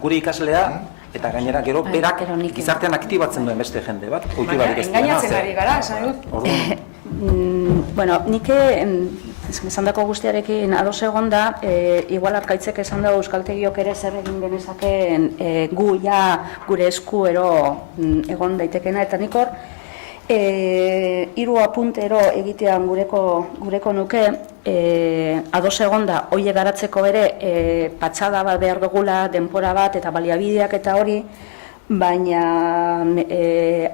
gure ikaslea, eta gainera gero berak gizartean aktibatzen duen beste jende bat, kulturarik ez duena. Engainatzen ari gara, esan dut. Bueno, nik esan dako guztiarekin ados egon da, igual Arkaitzek esan dago euskaltegiok ere zer egin genezakeen gu ja gure eskuero egon daitekena, eta nik hor hiru apuntero egitean gureko nuke, ados egon da, hoie garatzeko bere patxada bat behar dugula, denpora bat eta baliabideak eta hori, baina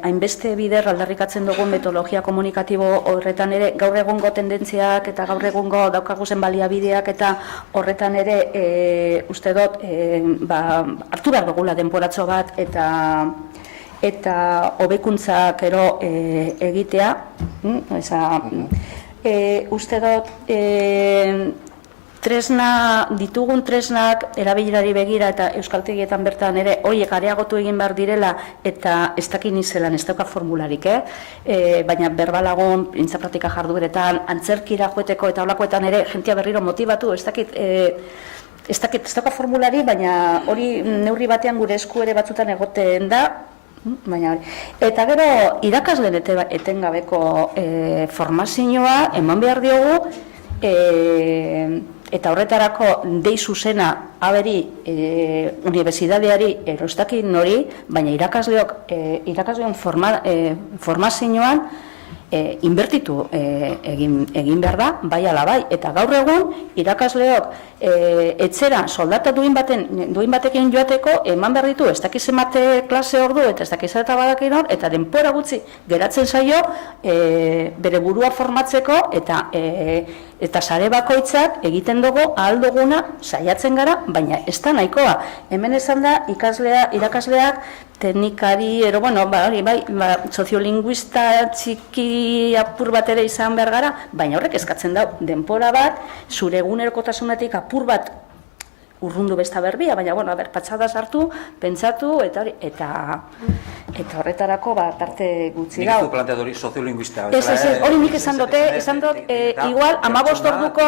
hainbeste bider aldarrikatzen dugu metodologia komunikatibo horretan ere gaur egungo tendentziak eta gaur egungo daukaguzen baliabideak eta horretan ere uste dut hartu behar dugula denporatxo bat eta hobekuntzak ero egitea. Uste dut ditugun tresnak erabilerari begira eta euskaltegietan bertan ere horiek areagotu egin behar direla eta ez dakin izelan, ez dauka formularik, baina berbalagun, printza praktika jardueretan, antzerkira joeteko eta holakoetan ere jentia berriro motibatu, ez dauka formulari, baina hori neurri batean gure esku ere batzutan egoten da, baina hori. Eta gero irakasleen etengabeko formazioa eman behar diogu, eta horretarako dei zuzena aberi unibertsitateari erostakin nori, baina irakasleon formazioan inbertitu egin behar da, bai ala bai, eta gaur egun irakasleok etxera soldata duin batekin joateko eman behar ditu, ez dakiz emate klase ordu eta ez dakiz eta badakin hor, eta denpora gutxi geratzen zaio bere burua formatzeko eta sare bakoitzak egiten dugu ahal duguna saiatzen gara, baina ez da nahikoa. Hemen esan da irakasleak teknikari, soziolinguista txiki apur bat ere izan behar gara, baina horrek eskatzen da denpora bat, zure egunerokotasunetik apur bat urrundu besta berbia, baina, patxada sartu, pentsatu, eta horretarako tarte gutxi gau. Nik ez du planteatu hori soziolinguista. Ez, hori nik esan dut, igual, 15 orduko,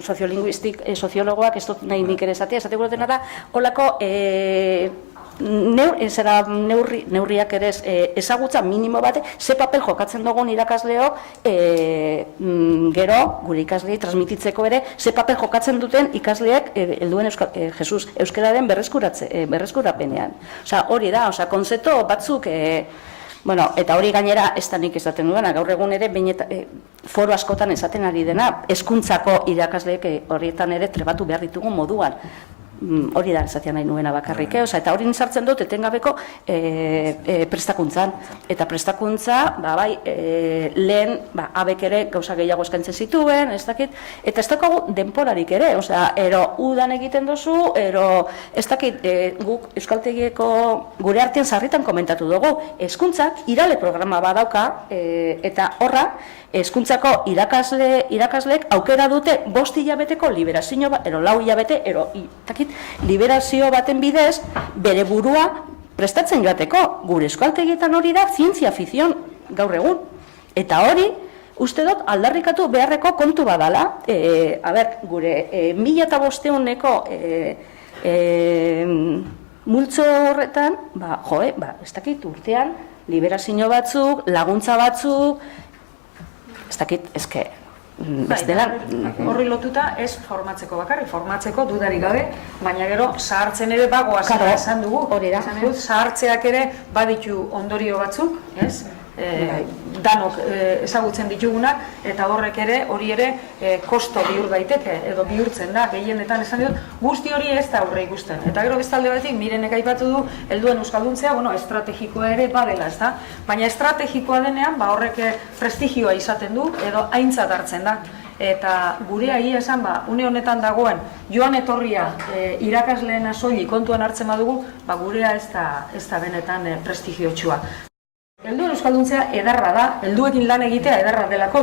soziolinguistik, ez dut nahi nik ere esatea, esateko dutena da, holako, neurriak ere ezagutza minimo bate, ze papel jokatzen dugun irakasleok gero gure ikaslei transmititzeko ere, ze papel jokatzen duten ikasleek helduen euskararen berreskurapenean. Hori da, konzeptu batzuk, eta hori gainera ez da nik esaten duena, gaur egun ere foro askotan esaten ari dena, hezkuntzako irakasleek horietan ere trebatu behar ditugu moduan. Hori da, esatean nahi nuena bakarrik, eta hori nizartzen dut etengabeko prestakuntzan. Eta prestakuntza, lehen, abek ere gauza gehiago eskaintzen zituen, ez dakit, eta ez dakigu denporarik ere, ero udan egiten dozu, ero ez dakit guk euskaltegieko gure artean sarritan komentatu dugu, hezkuntzak irale programa badauka, eta horra, hezkuntzako irakasleek aukera dute 5 hilabeteko liberazio bat, ero 4 hilabete, ero liberazio baten bidez, bere burua prestatzen joateko. Gure euskaltegietan hori da zientzia fizion gaur egun. Eta hori, uste dut aldarrikatu beharreko kontu badala, gure 1500-neko multzo horretan, ez dakit urtean, liberazio batzuk, laguntza batzuk, ez dakit, bestela. Horri lotuta ez formatzeko bakarrik, formatzeko dudarik gabe, baina gero zahartzen ere bagoaz esan dugu. Hori da. Zahartzeak ere baditu ondorio batzuk, ez? Danok ezagutzen ditugunak, eta horrek ere, hori ere kosto bihur daiteke, edo bihurtzen da, gehienetan esan dut, guzti hori ez da aurre ikusten. Eta gero bestalde batik, Mirenek aipatu du, helduen euskalduntzea, estrategikoa ere badela, ez da? Baina estrategikoa denean, horrek prestigioa izaten du, edo aintzat hartzen da. Eta gure egia esan, une honetan dagoen joan etorria irakasleena soilik kontuan hartzen badugu, gurea ez da benetan prestigiotxua. Helduen euskalduntzea edarra da, helduekin lan egitea edarra delako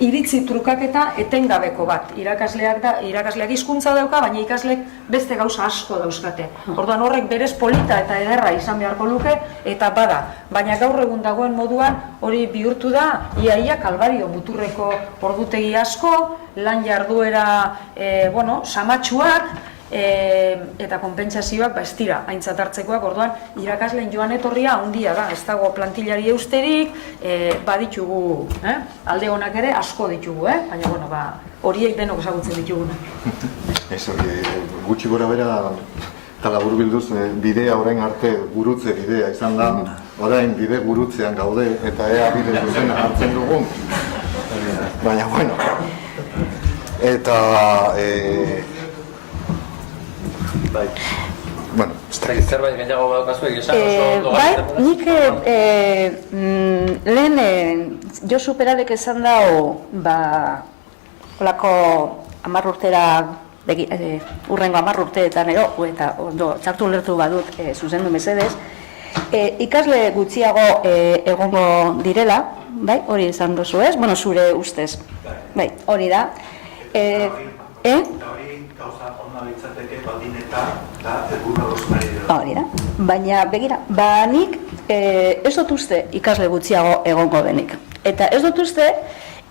iritzi trukaketa etengabeko bat. Irakasleak hizkuntza dauka, baina ikasleek beste gauza asko dauzkate. Orduan horrek berez polita eta ederra izan beharko luke, eta bada. Baina gaur egun dagoen moduan hori bihurtu da, iaia kalbario muturreko ordutegi asko, lan jarduera samatsuak, eta konpentsazioak ez dira aintzat hartzekoak. Orduan irakasleen joan etorria handia da, ez dago plantillari eusterik, baditugu alde honak ere asko ditugu, baina horiek denok ezagutzen ditugunak. Ez hori, gutxi gora bera eta labur bilduz bidea orain arte gurutze bidea izan da, orain bide gurutzean gaude eta ea bide zuzena hartzen dugun, baina eta Zerbait gehiago badaukazu egizan oso ondo gazten? Nik lehen Josu Peralek esan dago, holako 10 urtera, urrengo 10 urteetan eta ondo txartu lertu badut zuzendu mesedez, ikasle gutxiago egongo direla, hori esan duzu ez? Zure ustez, hori da. Hori da, baina begira, nik ez dut uste ikasle gutxiago egongo denik. Eta ez dut uste,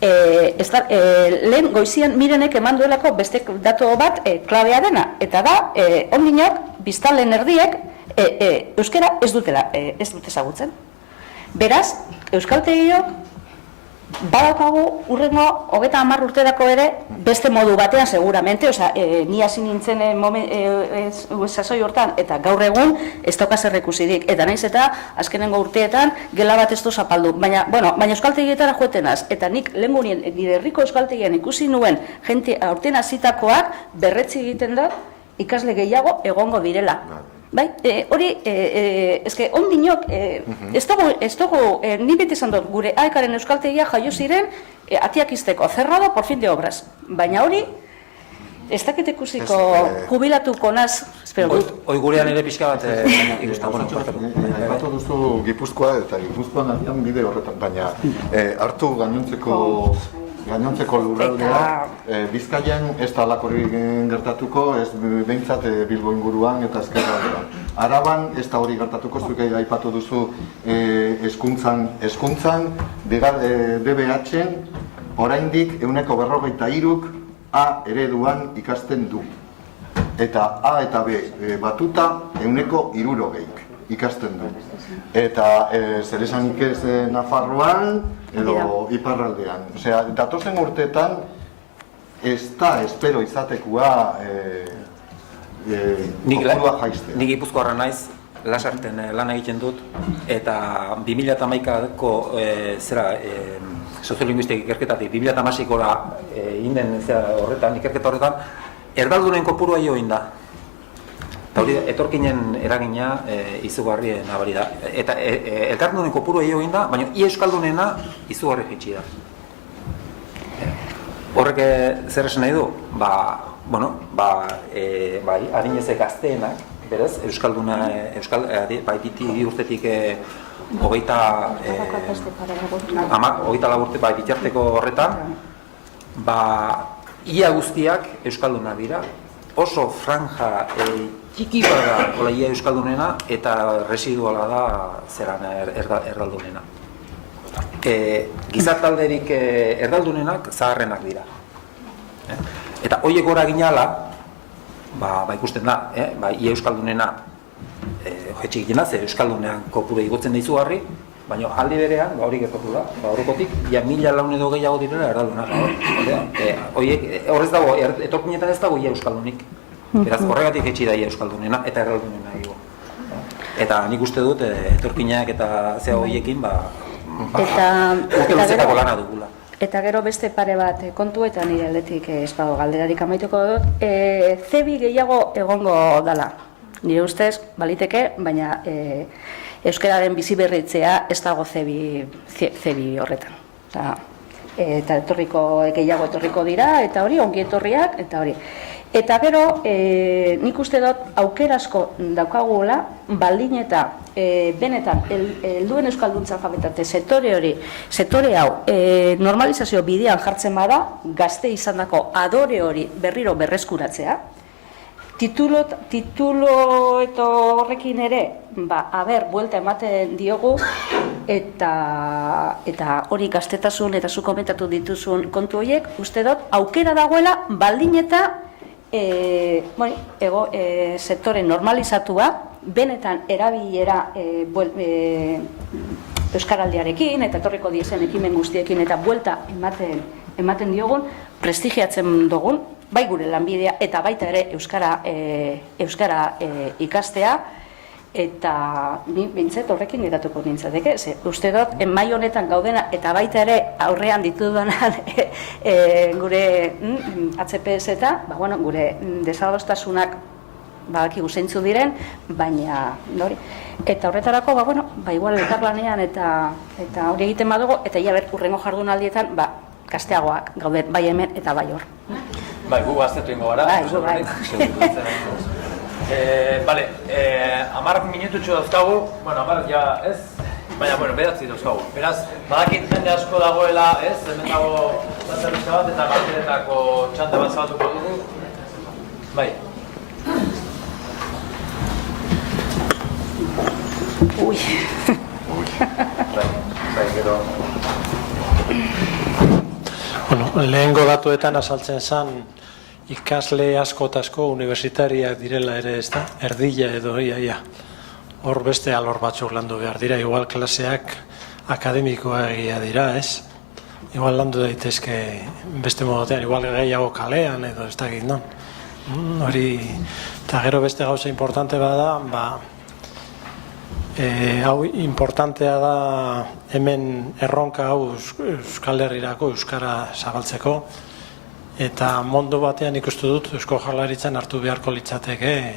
lehen goizian Mirenek eman duelako beste datu bat klabea dena. Eta da, ondinok, biztanleen erdiek, euskara ez dut ezagutzen. Beraz, euskaltegiok badaukagu urrengo 30 urterako ere beste modu batean seguramente, ni hasi nintzen sasoi hortan eta gaur egun ez dauka zer ikusirik, eta naiz eta azkenengo urteetan gela bat ez du zapaldu, baina euskaltegietara joetenaz, eta nik lehengunien nire herriko euskaltegian ikusi nuen jente aurten hasitakoak berretzi egiten da ikasle gehiago egongo direla. Hori, ondinok, ez dugu, ni beti esan dut, gure aekaren euskaltegia jaio ziren atiak izteko, cerrado por fin de obras. Baina hori, ez dakit ikusiko jubilatuko naz, espero gut. Hoi gurean ere pixka bat ikusten. Batu duzu Gipuzkoa eta Gipuzkoan agian bide horretan, baina hartu gainontzeko lurraldea, Bizkaian ez da alakorik gertatuko, ez behintzat Bilbo inguruan eta ezkerraldean. Araban ez da hori gertatuko, zuek aipatu duzu hezkuntzan, DBH-en oraindik 93% A ereduan ikasten du. Eta A eta B batuta 60% ikasten du. Eta zer esanik ez Nafarroan edo iparraldean. Datozen urteetan ez da espero izatekua kopurua jaiztea. Nik Gipuzkoarra naiz, Lasarten lan egiten dut, eta 2011ko soziolinguistik ikerketatik 2016kora inden ikerketa horretan, erdaldunen kopurua join da. Eta hori, etorkinen eragina izugarri nabari da. Eta elkardunen kopurua join da, baina euskaldunena izugarri jaitsi da. Horrek zer esan nahi du? Adinezek gazteenak, berez, euskalduna, urtetik 24 urte bitarteko horretan, ia guztiak euskalduna dira. Oso franja txiki bada ia euskaldunena eta residuala da zeran erdaldunena. Gizartalderik erdaldunenak zaharrenak dira. Eta horiek gora ginala, ikusten da, ia euskaldunena jetxik gina, zer euskaldunean kopuru igotzen da izugarri, Baina aldi berean, hori gertatu da, horrekotik, ja 1000 laun edo gehiago direla erdaldunak. Horrez dago, etorkinetan ez dago ia euskaldunik. Beraz, horregatik etxi da ia euskaldunena eta erdaldunena dugu. Eta nik uste dut, etorkinak eta zea horiekin, urte luzetako lana dugula. Eta gero beste pare bat kontu eta nire aldetik ez bago galderarik amaituko dut. Zebi gehiago egongo dala. Nire ustez, baliteke, baina euskararen biziberritzea ez dago zebi horretan. Eta gehiago etorriko dira, eta hori, ongi etorriak, eta hori. Eta gero, nik uste dut aukerasko daukagula, baldin eta benetan, helduen euskalduntza alfabetate sektore hau normalizazio bidean jartzen bada, gazte izandako adore hori berriro berreskuratzea, titulo eta horrekin ere, buelta ematen diogu, eta hori gaztetasun eta zu komentatu dituzun kontu horiek, uste dut, aukera dagoela baldin eta sektore normalizatua, benetan erabilera euskaraldiarekin eta etorriko diezen ekimen guztiekin eta buelta ematen diogun, prestigiatzen dugun, bai gure lanbidea eta baita ere euskara ikastea, eta ni bintzet horrekin geratuko nintzateke. Uste dut, mai honetan gaudena eta baita ere aurrean ditudanan gure HPS eta gure desadostasunak badakigu zeintzu diren, baina eta horretarako, igual elkarlanean eta hori egiten badugu, eta urrengo jardunaldietan, gazteagoak gaude, bai hemen eta bai hor. Bai, gu gaztetu ingo gara. Bai. Bale, 10 minututxo dauzkagu, ja ez, baina, bedatzi dauzkagu. Beraz, badakit jende asko dagoela, ez, hemen dago zerrizka bat eta galderetako txanda bat zabatuko dugu. Bai. Ui. Bai, gero. Lehengo datuetan azaltzen zen ikasle asko eta asko universitariak direla ere, ez da? Erdila edo ia. Hor beste alor batzuk landu behar dira, igual klaseak akademikoa egia dira, ez? Igual landu daitezke beste modotean, igual gehiago kalean edo ez dakit, non? Hori, eta gero beste gauza importante bada, hau importantea da hemen erronka hau Euskal Herrirako euskara zabaltzeko, eta mundu batean ikustu dut Eusko Jaurlaritzan hartu beharko litzateke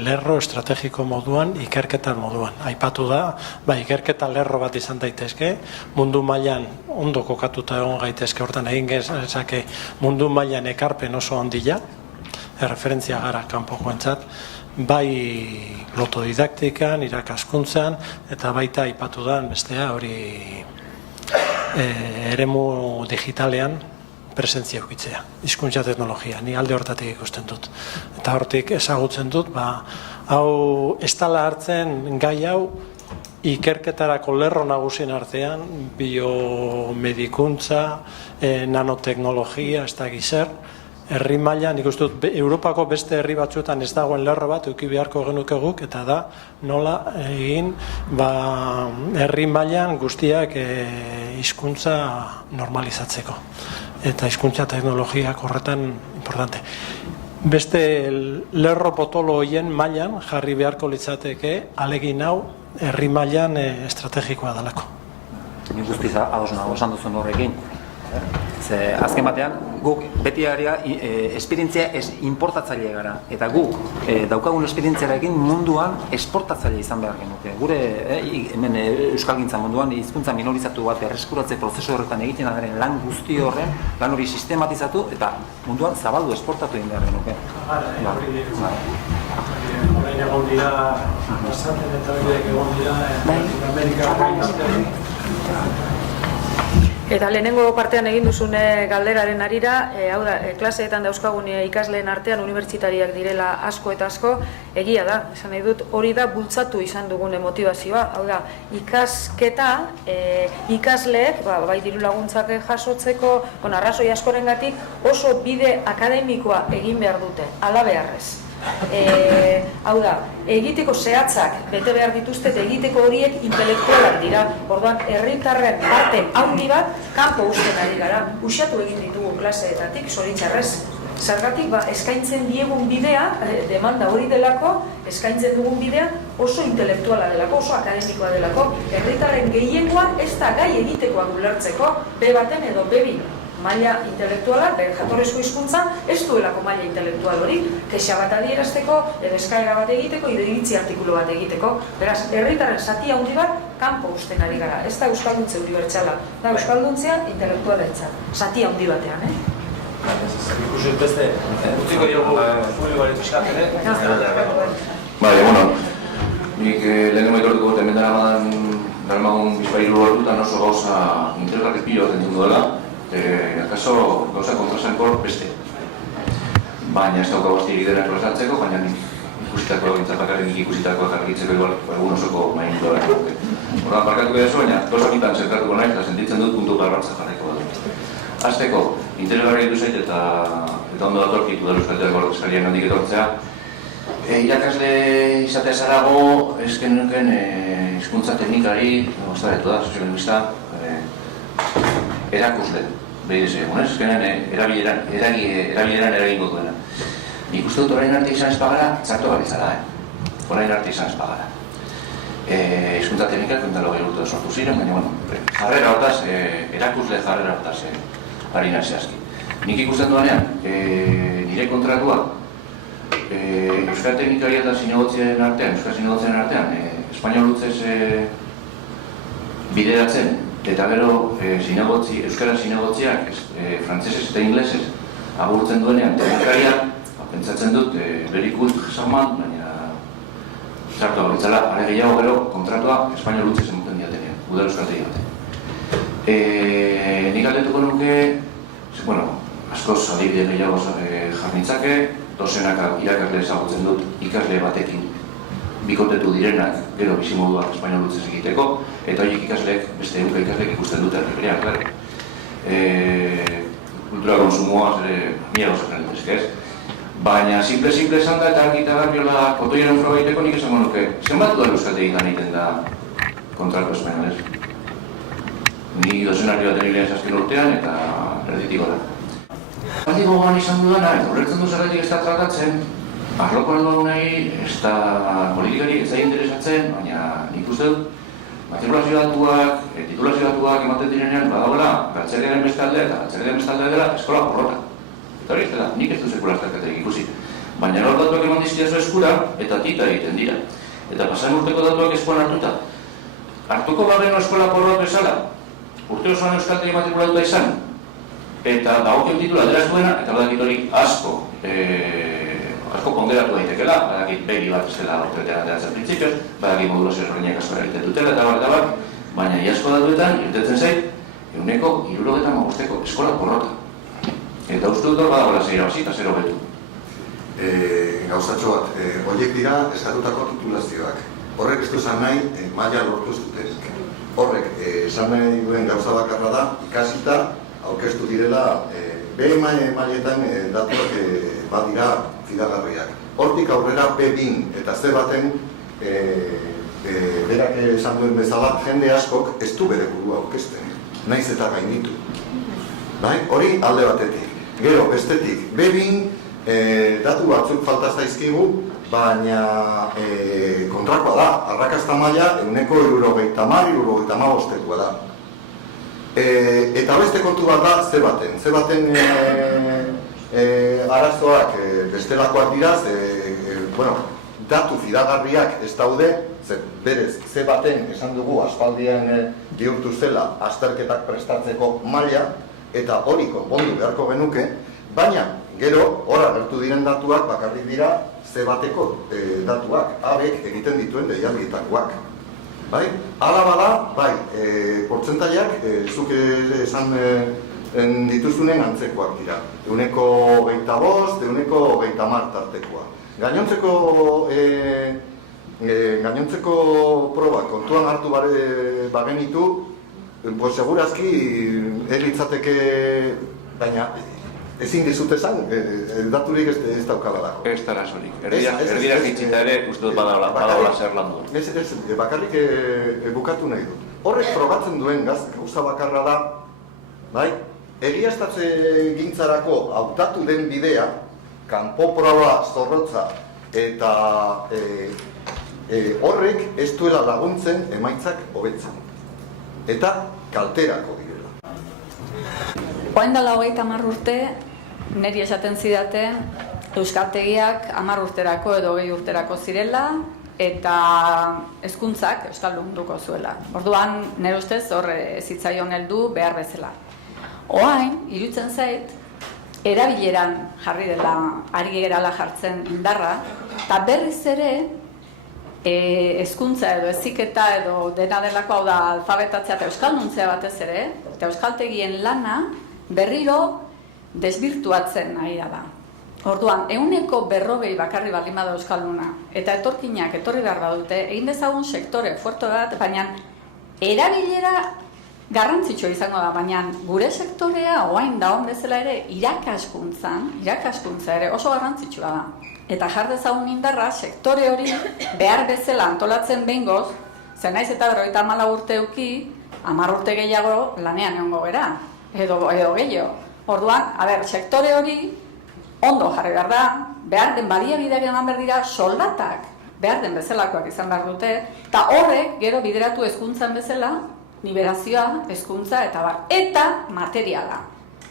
lerro estrategiko moduan, ikerketan moduan. Aipatu da, ikerketa lerro bat izan daitezke, mundu mailan ondo kokatuta egon gaitezke, hortan egin gezake mundu mailan ekarpen oso handia, erreferentzia gara kanpokoentzat, bai lotodidaktikan, irakaskuntzan, eta baita aipatu da, bestea hori eremu digitalean presentzia eukitzea, hizkuntza teknologia, ni alde hortatik ikusten dut. Eta hortik ezagutzen dut, hau ez dela hartzen gai hau ikerketarako lerro nagusien artean, biomedikuntza, nanoteknologia, ez da gizer, herri mailan, nik uste dut, Europako beste herri batzuetan ez dagoen lerro bat euki beharko genuke guk, eta da nola egin herri mailan guztiak hizkuntza normalizatzeko. Eta hizkuntza teknologiak horretan importante. Beste lerro potolo horien mailan jarri beharko litzateke alegin hau herri mailan estrategikoa dalako. Nik guztiz ados nago esan duzun horrekin. Ze azken batean, guk beti gara esperientzia importatzaile gara. Eta guk daukagun esperientziarekin munduan esportatzaile izan behar genuke. Gure hemen euskalgintza munduan hizkuntza minorizatu bat berreskuratze prozesu horretan egiten adaren lan guzti horren, lan hori sistematizatu eta munduan zabaldu esportatu egin behar genuke. Orain egon dira, esaten eta horiek egon dira, Amerika. Eta lehenengo partean egin duzune galderaren arira, hau da, klaseetan dauzkagun ikasleen artean unibertsitariak direla asko eta asko, egia da, esan nahi dut, hori da bultzatu izan dugune motivazioa, hau da, ikasketa, ikasleek, bai diru laguntzak jasotzeko, arrazoi askorengatik oso bide akademikoa egin behar dute, hala beharrez. Hau da, egiteko zehatzak bete behar dituzte eta egiteko horiek intelektualak dira. Orduan, herritarren parte handi bat kanpo uzten ari gara. Uxatu egin ditugu klaseetatik, zoritxarrez. Zergatik, eskaintzen diegun bidea, demanda hori delako, eskaintzen dugun bidea oso intelektuala delako, oso akademikoa delako. Herritarren gehiengoa ez da gai egitekoa ulertzeko, B baten edo B2 maila intelektuala, jatorrizko hizkuntza ez duelako maila intelektual hori, kexa bat adierazteko, edo eskaera bat egiteko, edo iritzi artikulu bat egiteko. Beraz, herritarren zati handi bat kanpo uzten ari gara. Ez da euskalduntze unibertsala, da euskalduntzea intelektualentzat. Zati handi batean, Ikusi beste, utziko diogu publikoari pixkat ere? Bai, nik lehenengo etortuko dut hemen daramagun bizpairu horretutan oso gauza interesgarri pilo bat entzun duela, akaso gauza kontrasankor beste. Baina ez dauka basti egitenak prestatzeko, baina nik ikusitako gintzapakaren nik ikusitako jarritzeko egun osoko main duela. Horra parkatuko edazu, baina gauzakitan zentratuko nahi eta sentitzen dut puntu garrantza jarriko bat. Azteko, interesgarri edu zait eta ondo datorkitu da Euskalteako Ordezkarien handik etortzea. Irakasle izatea zarago, ezken nuken hizkuntza teknikari, ostaretu da, soziolinguista, erakusle, behi desegun, ezkenen erabileran eragingo duena. Nik uste dut orain arte izan ez pagara, txartu gabiltzara, orain arte izan ez pagara. Hizkuntza teknikak kontalo gehi urte sortu ziren, baina, jarrera hortaz, erakusle jarrera hortaz, harina zehazki. Nik ikusten duanean, nire kontratua, Euskal Teknikaria eta Zinegotzien artean, Espainiol lutzez bideratzen, eta gero Euskara Zinegotziak, frantzesez eta inglesez agurtzen duenean teknikaria, pentsatzen dut, berikult jasaman, baina zartu aurritzala, are gehiago gero kontratua Espainiol lutzez emoten diatenean, udal euskaltegi batean. Nik aldetuko nuke, askoz adibide gehiago jarnitzake, dozenak irakasle ezagutzen dut ikasle batekin bikotetu direnak gero bizimoduak Espainiol lutzez egiteko, eta horiek ikasleek, beste ehunka ikasleek ikusten dute erreferean, klaro. Kultura konsumoa, mila gauzatzen dut ez. Baina, simple esan da eta argita garbiola kotoiaren froga egiteko nik esango nuke, zenbat duan euskaltegitan egiten da kontrako espainolez? Ni dozenario bat egin azken urtean eta erditik gora. Aldi gogoan izan dudana, eta horretzen du zerretik ez da tratatzen, arloko aldugunei ez da politikari ez da interesatzen, baina nik uste dut matrikulazio datuak, titulazio datuak ematen direnean badagoela galtzerdiaren beste aldea eta galtzerdiaren beste aldea dela eskola porrota. Eta hori ez dela, nik ez du sekulastarkaterik ikusi. Baina hor datuak eman dizkiazu eskura eta tita egiten dira. Eta pasan urteko datuak eskuan hartuta. Hartuko bageno eskola porrot bezala, urte osoan euskaltegi matrikulatuta izan, eta dagokio titula dela ez duena, eta badakit hori asko ponderatu daitekela, badakit begi bat ez dela urteetan ateratzen printzipioz, badakit modulazio ezberdinak asko egiten dutela eta bar, baina iasko datuetan, irtetzen zait, 175 eskola porrota. Eta uste dut hor badagoela zeira basi eta zero betu. Gauzatxo bat, horiek dira eskatutako titulazioak. Horrek ez du esan nahi, maila lortu zutenik. Horrek, esan nahi duen gauza bakarra da, ikasita, aurkeztu direla, B mailetan datuak badira fidagarriak. Hortik aurrera B2 eta C baten, berak esan duen bezala, jende askok ez du bere burua aurkezten, naiz eta gainditu. Hori alde batetik. Gero, bestetik, B2 datu batzuk falta zaizkigu, baina kontrakoa da, arrakasta maila 70-75 da. Eta beste kontu bat da C baten. C baten arazoak bestelakoak dira, datu fidagarriak ez daude, berez C baten esan dugu aspaldian bihurtu zela azterketak prestatzeko maila, eta hori konpondu beharko genuke, baina gero hor agertu diren datuak bakarrik dira C bateko datuak, abek egiten dituen deialdietakoak. Hala bada, portzentaiak zuk esan dituzunen antzekoak dira. 25, 30 tartekoa. Gainontzeko probak kontuan hartu bagenitu, segurazki litzateke, baina ezin dizut esan, daturik ez daukalalako. Ez da razonik. Erdira jitzita ere, uste dut badaola zer lan du. Ez, bakarrik bukatu nahi dut. Horrek frogatzen duen gauza bakarra da, bai? Egiaztatze gintzarako hautatu den bidea, kanpo proba zorrotza eta horrek ez duela laguntzen emaitzak hobetzen. Eta kalterako direla. Oain dela 30 urte, niri esaten zidaten euskaltegiak 10 urterako edo 20 urterako zirela eta hezkuntzak euskaldunduko zuela. Orduan, nire ustez hor zitzaion heldu behar bezala. Oain, iruditzen zait, erabileran jarri dela, ari gerala jartzen indarra, eta berriz ere hezkuntza edo heziketa edo dena delako, hau da alfabetatzea eta euskalduntzea batez ere, eta euskaltegien lana berriro desbirtuatzen ari da. Orduan, 140 bakarri baldin bada euskalduna, eta etorkinak etorri behar badute, egin dezagun sektore fuerte bat, baina erabilera garrantzitsua izango da, baina gure sektorea oain dagoen bezala ere irakaskuntza ere oso garrantzitsua da. Eta jar dezagun indarra sektore hori behar bezala antolatzen behingoz, zen naiz eta 54 urte eduki, 10 urte gehiago lanean egongo gera, edo gehiago. Orduan, sektore hori ondo jarri behar da, behar den baliabideak eman behar dira, soldatak behar den bezalakoak izan behar dute, eta horrek gero bideratu hezkuntzan bezala, liberazioa, hezkuntza eta bar. Eta materiala.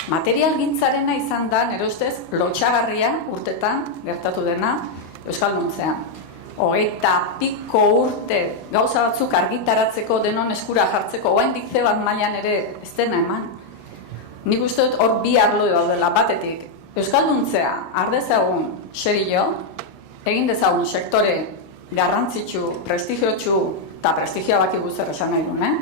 Material gintzarena izan da, nire ustez, lotxagarria urtetan gertatu dena euskalduntzean. 20 piko urte gauza batzuk argitaratzeko denon eskura jartzeko, oraindik ze bat mailan ere ez dena eman. Nik uste dut hor bi arlo daudela, batetik euskalduntzea ardezagun serio, egin dezagun sektore garrantzitsu, prestigiotsu eta prestigioa baki zer esan nahi duen,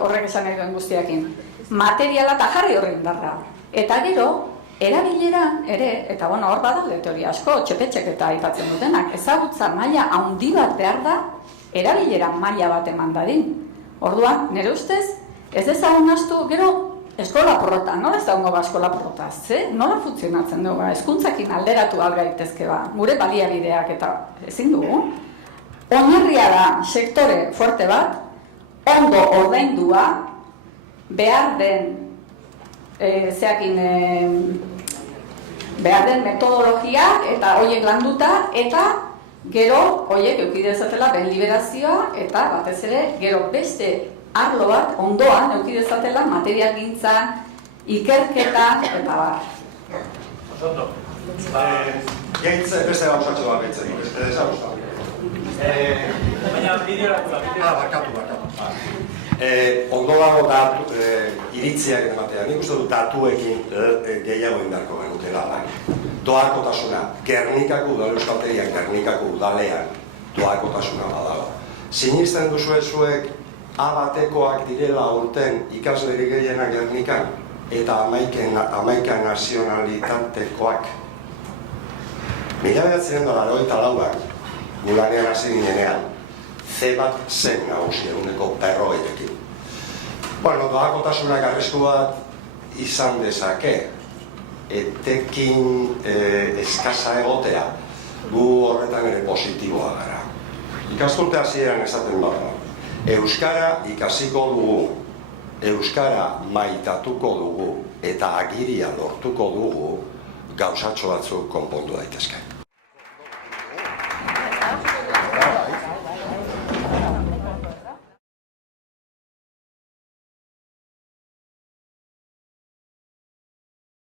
horrek esan nahi duen guztiakin. Materiala eta jarri horri indarra. Eta gero, erabileran ere, eta hor badaude teoria asko, txepetxek eta aipatzen dutenak, ezagutza maila handi bat behar da, erabileran maila bat eman dadin. Orduan, nire ustez, ez dezagun astu, gero, eskola porrota, nola ez daungo eskola porrota, nola funtzionatzen dugu, hezkuntzakin alderatu algaitezke gure baliabideak eta ezin dugu. Oinarria da sektore fuerte bat, ondo ordaindua, behar den behar den metodologiak eta horiek landuta, eta gero horiek eukidezatela ben liberazioa eta batez ere gero beste arlo bat ondoan eukidezatela material gintzan, ikerketa eta bar. Osondo. Gaitz beste gauzatxo bat gaitzen, ez da guztan. Baina bideoratu da. Barkatu. Ondo dago iritziak ematea, nik uste dut datuekin gehiago indarko genutela. Doakotasuna, Gernikako udal euskaltegiak, Gernikako udalean doakotasuna badago. Sinisten duzue zuek A batekoak direla urten ikaslerik gehienak Gernikan eta 11 nazionalitatekoak. 1984an gulanean hasi ginenean, C bat zen nagusi eguneko 40ekin. Doakotasunak arrisku bat izan dezake, etekin eskasa egotea, gu horretan ere positiboa gara. Ikasturte hasieran esaten bada, euskara ikasiko dugu, euskara maitatuko dugu eta agiria lortuko dugu gauzatxo batzuk konpondu daitezke.